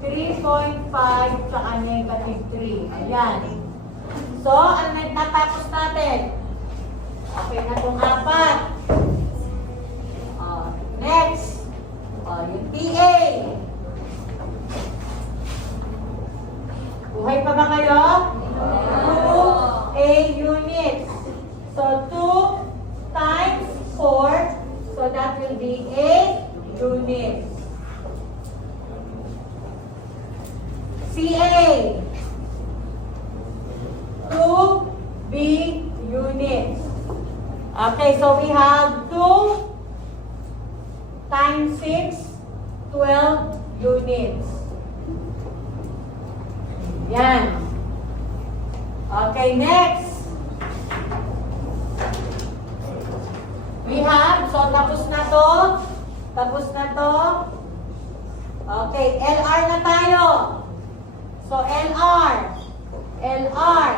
3.5 tsaka negative 3. Ayan. So, ano na natapos natin? Okay na itong 4. Next. Yung TA. Buhay pa ba kayo? 2A units. So, 2 times 4. So, that will be 8 units. CA. 2B units. Okay, so we have 2 times 6, 12 units. Yan. Okay, next. We have, so tapos na to. Tapos na to. Okay, LR na tayo. So, LR. LR.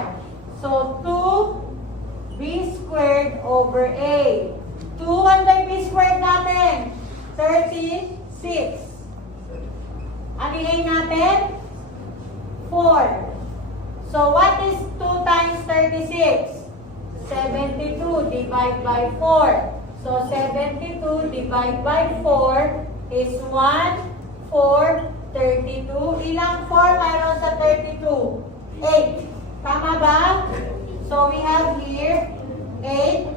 So, 2B squared over A. 2 under B squared natin. 36. Ano yung natin? 4. So, what is 2 times 36? 72 divided by 4. So, 72 divided by 4 is 1, 4, 32. Ilang 4 mayroon sa 32? 8. Tama ba? So, we have here 8.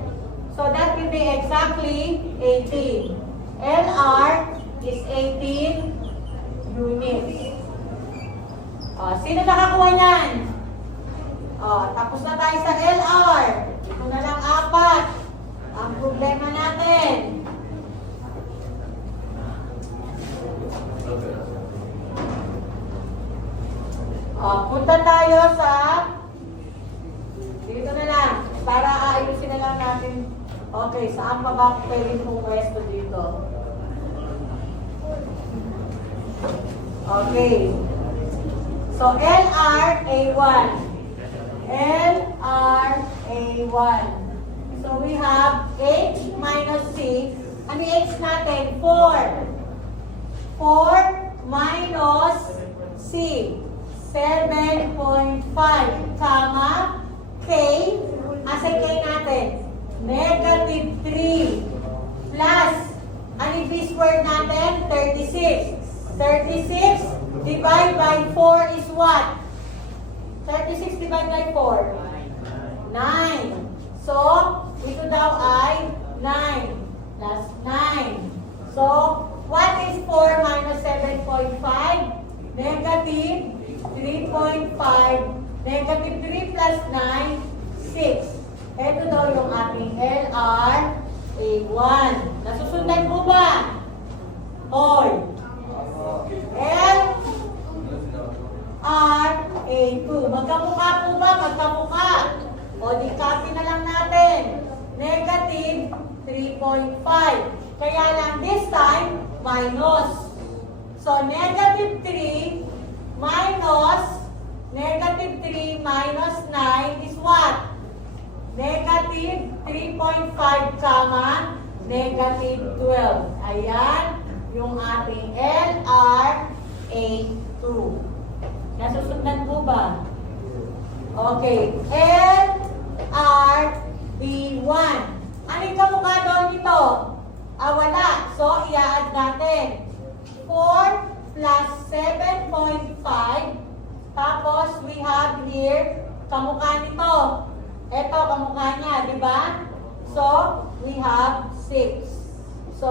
So, that will be exactly 18. LR is 18 units. Sino nakakuha niyan? Tapos na tayo sa LR. Ito na lang 4. Ang problema natin. Punta tayo sa dito na lang para aayusin na lang natin. Okay, saan pa ba pwedeng pumwesto dito? Okay. So, LR A1. LR A1. So, we have H minus C. Ano yung H natin? 4. 4 minus C. 7.5. Comma. K. Asa K natin? Negative 3. Plus. Ano yung B squared natin? 36. 36 divided by 4 is what? 36 divided by 4? 9. So, ito daw ay 9 plus 9. So, what is 4 minus 7.5? Negative 3.5. Negative 3 plus 9, 6. Ito daw yung ating LR A1. Nasusundan mo ba? Hoy. LR A2. Magkamukha po ba? Magkamukha. O, di copy na lang natin. Negative 3.5. Kaya lang this time, minus. So, negative 3 minus negative 3 minus 9 is what? Negative 3.5 comma negative 12. Ayan, yung ating LRA2. Nasusundan po ba? Okay, LRB1. Ano yung kamukha doon nito? Wala. So, i-add natin. 4 plus 7.5. Tapos, we have here, kamukha nito. Ito, kamukha niya, di ba? So, we have 6. So,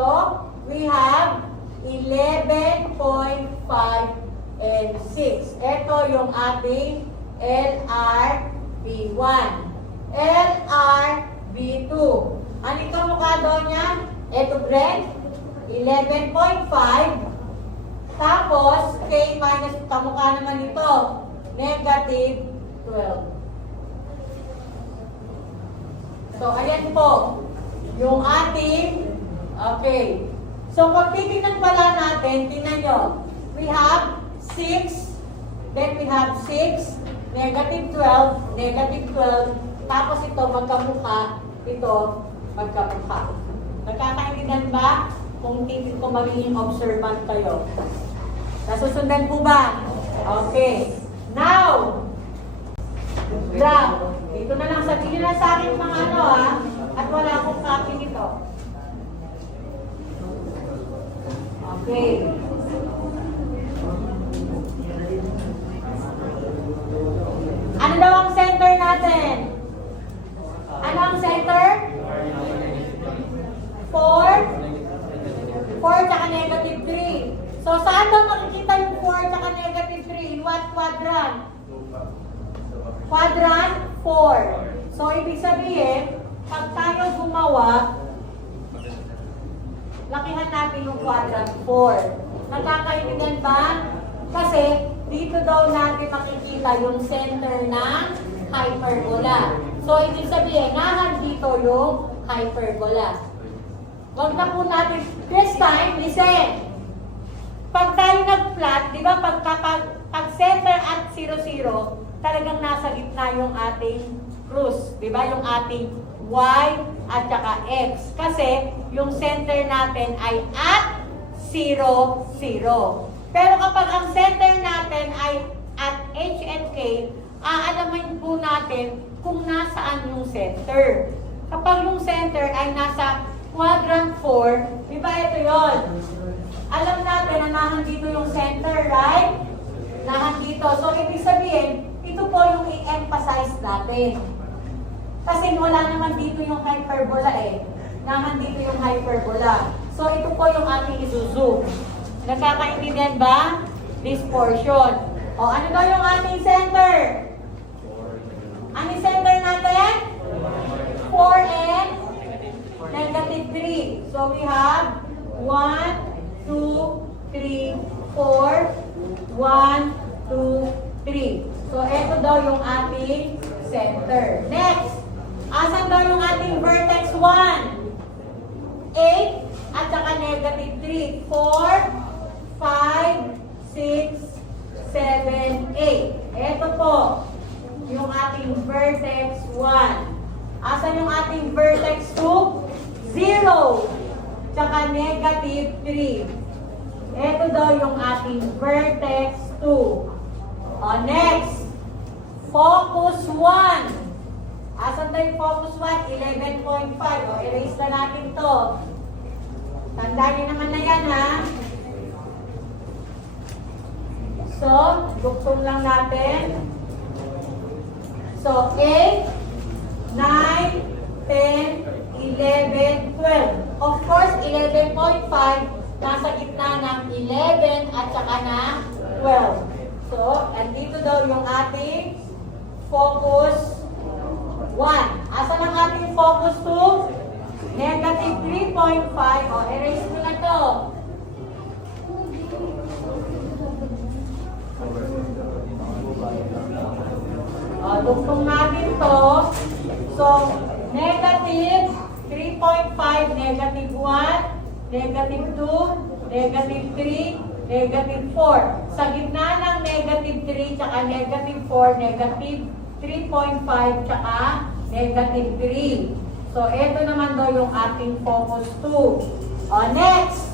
we have 11.5 and 6. Ito yung ating LRB1. LRB2. Ano yung kamukha doon niya? Ito, Brent, 11.5. Tapos, K minus, kamukha naman ito, negative 12. So, ayan po, yung ating, okay. So, kung titignan pala natin, tingnan nyo, we have 6, then we have 6, negative 12, negative 12, tapos ito magkamukha, ito magkamukha. Nagkakaintindihan ba? Kung magiging observant kayo. Nasusundan po ba? Okay. Now, graph. Dito na lang, sabihin na sa akin mga ano at wala akong copy nito. Okay. Ano daw ang center natin? Ano ang center? 4 tsaka negative 3. So, saan daw makikita yung 4 tsaka negative 3? In what quadrant? Quadrant 4. So, ibig sabihin, pag tayo gumawa, lakihan natin yung quadrant 4. Nakakainigan ba? Kasi, dito daw natin makikita yung center ng hyperbola. So, ibig sabihin, dito yung hyperbola. Huwag na po natin, this time, listen. Pag tayo nag-plot, di ba, pag center at 0, 0, talagang nasa gitna yung ating cruz. Di ba, yung ating Y at saka X. Kasi, yung center natin ay at 0, 0. Pero kapag ang center natin ay at H and K, aalamin po natin kung nasaan yung center. Kapag yung center ay nasa quadrant 4, di ba ito yun? Alam natin na nandito yung center, right? Nandito. So, ibig sabihin, ito po yung i-emphasize natin. Kasi wala naman dito yung hyperbola eh. Nandito yung hyperbola. So, ito po yung ating i-zoom. Nakakaintindihan ba? This portion. O, ano daw yung ating center? Ano yung center natin? 4 and negative 3. So, we have 1, 2, 3, 4, 1, 2, 3. So, ito daw yung ating center. Next, asan daw yung ating vertex 1? 8 at saka negative 3. 4, 5, 6, 7, 8. Ito po, yung ating vertex 1. Asan yung ating vertex 2? 0. Tsaka negative 3. Ito daw yung ating vertex 2. O, next. Focus 1. Asan tayo yung focus 1? 11.5. O, erase na natin to. Tandaan niyo naman na yan, ha? So, duktong lang natin. So, 8, 9, 10, 11, 12. Of course, 11.5 nasa gitna ng 11 at saka na 12. So, andito daw yung ating focus 1. Asan ang ating focus 2? Negative 3.5. O, erase mo na to. O, duktong natin to. So, negative 3.5, negative 1, negative 2, negative 3, negative 4. Sa gitna ng negative 3 tsaka negative 4, negative 3.5 tsaka negative 3. So, ito naman daw yung ating focus 2. O, next.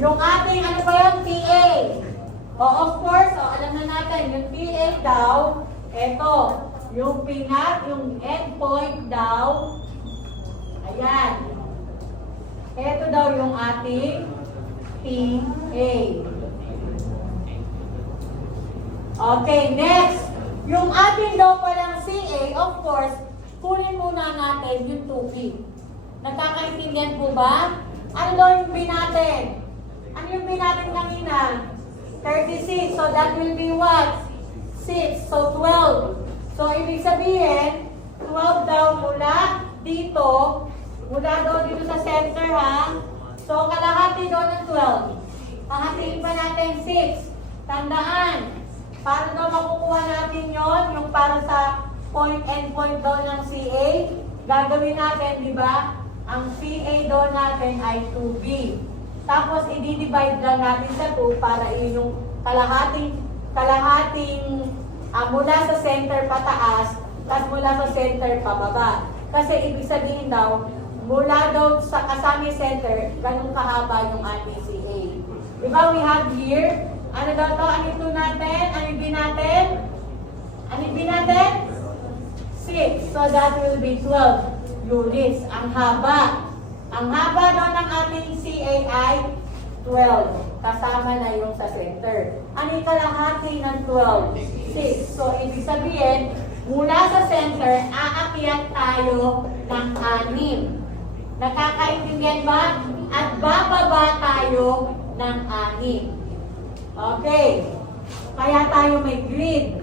Yung ating, ano ba yun? PA. O, of course, alam na natin, yung PA daw, ito, yung pinat, yung endpoint daw, ayan. Ito daw yung ating PA. Okay, next. Yung ating daw palang CA, of course, kunin muna natin yung 2B. Nagkakaintindihan po ba? Ano daw yung B natin? Ano yung B natin kanina? 36. So that will be what? 6. So 12. So ibig sabihin, 12 daw mula dito. Mula daw dito sa center ha. So kalahati daw ng 12. Hahatiin pa natin 6. Tandaan. Para daw makukuha natin yon yung para sa point and point daw ng CA, gagawin natin, di ba? Ang CA daw natin ay 2B. Tapos, i-divide lang natin sa 2 para yun yung kalahating mula sa center pataas, tapos mula sa center pababa. Kasi ibig sabihin daw, mula daw sa kasama yung center, ganun kahaba yung ating CA. Di ba, we have here, ano daw to? Ano ito natin? Ano yung B natin? Ano yung B natin? 6. So that will be 12 units. Ang haba. Ang haba daw ng ating CA ay 12. Kasama na yung sa center. Ano yung kalahati ng 12? 6. So ibig sabihin, mula sa center, aakyat tayo ng 6. Nakakaintindihan ba? At bababa tayo ng 6. Okay. Kaya tayo may grid.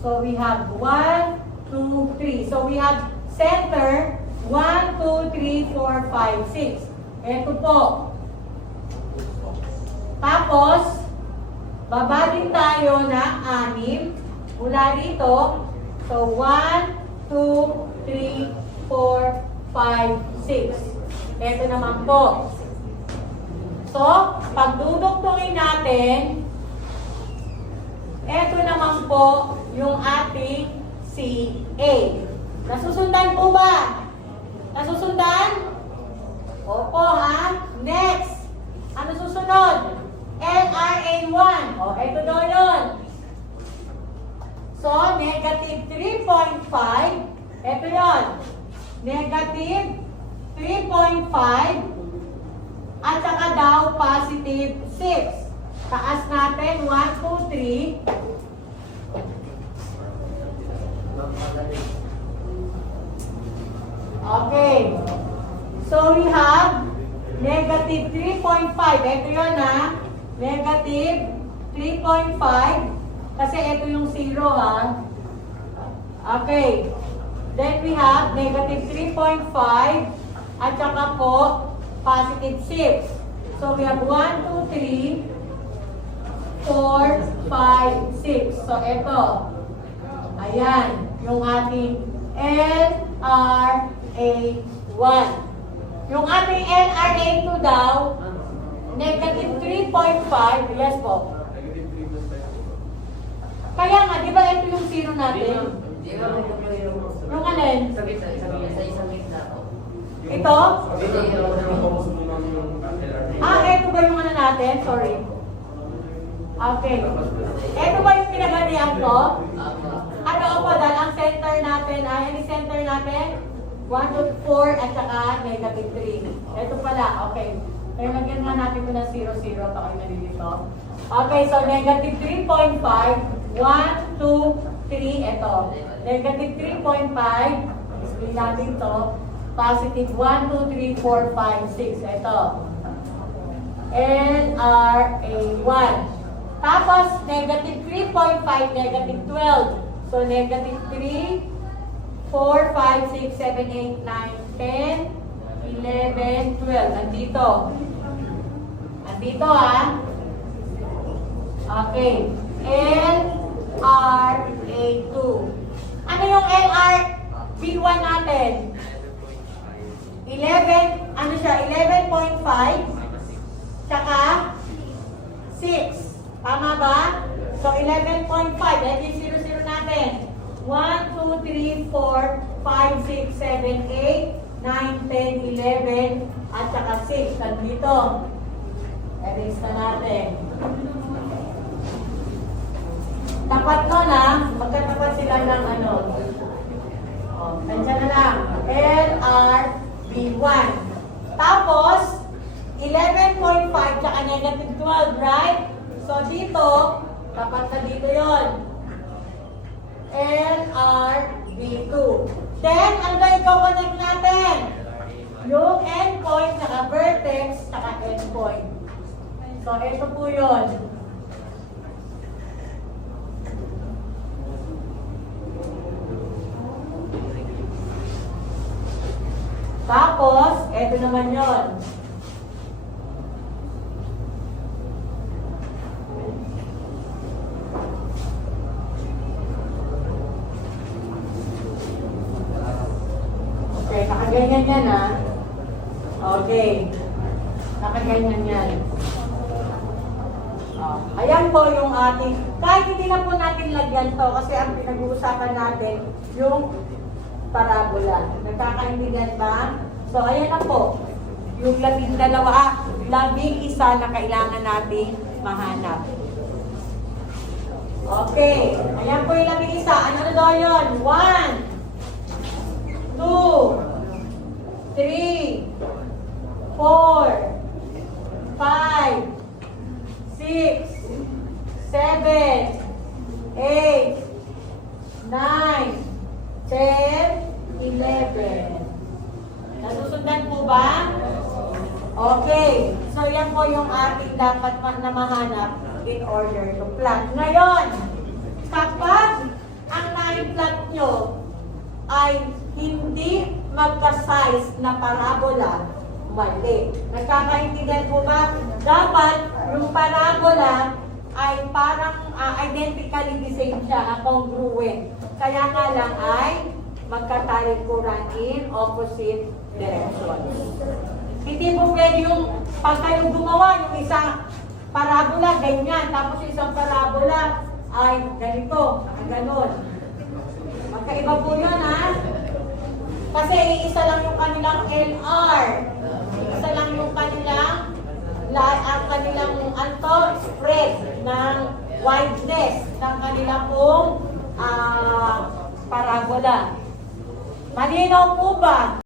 So we have 1, 2, 3. So we have center 1, 2, 3, 4, 5, 6. Ito po. Tapos, baba din tayo ng 6 mula dito. So 1, 2, 3, 4, 5, 6. Ito naman po. So, pag dudugtungin natin, ito naman po yung ating CA. Nasusundan po ba? Nasusundan? Opo ha? Next. Ano susunod? LRA1. O, ito daw yun. So, negative 3.5. Ito yun. Negative 3.5. At saka daw positive 6. Taas natin 1, 2, 3. Okay. So we have negative 3.5. Ito yun ha. Negative 3.5. Kasi ito yung 0 ha. Okay. Then we have negative 3.5. At saka po positive 6. So we have 1, 2, 3, 4, 5, 6. So ito. Ayan. Yung ating LRA1. Yung ating LRA2 daw, negative 3.5. Yes po. Kaya nga, di ba ito yung 0 natin? Yung alin? Sa isang gitna po. Ito? Ito ba yung ano natin? Sorry. Okay. Ito ba yung pinagalian ko? Ano po dahil ang center natin ay, ano center natin? 1, 2, 4 at saka negative 3. Ito pala, okay. Kaya lagyan nga natin ito ng 0, 0. Ito kayo nalilito. Okay, so negative 3.5. 1, 2, 3. Ito. Negative 3.5. Explain natin ito. Positive 1, 2, 3, 4, 5, 6. Ito. LRA1. Tapos, negative 3.5, negative 12. So, negative 3, 4, 5, 6, 7, 8, 9, 10, 11, 12. Nandito. Nandito ha. Okay. LRA2. Ano yung LRB1 natin? 11, ano siya, 11.5, tsaka 6. Tama ba? So, 11.5, yan yung 0 natin. 1, 2, 3, 4, 5, 6, 7, 8, 9, 10, 11, at saka 6. Nandito. Erase na natin. Tapat ko na, magkatapat sila ng ano. O, tansya na lang. LRB1. Tapos, 11.5 tsaka negative 12, right? So, dito, tapat na dito yon. LRB2. Then, ano ba i-connect natin? Yung endpoint, tsaka vertex, tsaka endpoint. So, ito po yun. Tapos, ito naman yun. Okay, nakaganyan yan ha. Okay. Nakaganyan yan. Ayan po yung ating, kahit hindi na po natin lagyan to kasi ang pinag-uusapan natin yung parabola. Nagkakaintindihan ba? So, ayan na po. Yung labing isa na kailangan nating mahanap. Okay. Ayan po yung labing isa. Ano na daw yun? 1, 2, 3, 4, 5, 6, 7, 8, 9, 10, 11. Nasusundan po ba? Okay. So, yan po yung ating dapat na mahanap in order to plot. Ngayon, kapag ang na-plot nyo ay hindi magka-size na parabola, mali. Nagkakaintindihan po ba? Dapat yung parabola ay parang identically the same siya, congruent. Kaya nga lang ay magkatalikuran in opposite direction. Hindi po pwede yung pag kayo gumawa yung isang parabola, ganyan, tapos yung isang parabola ay ganito, ganon. Magkaiba po yun, ha? Kasi isa lang yung kanilang LR. Isa lang yung kanilang spread ng wideness ng kanilang pong parabola. Malinaw po ba?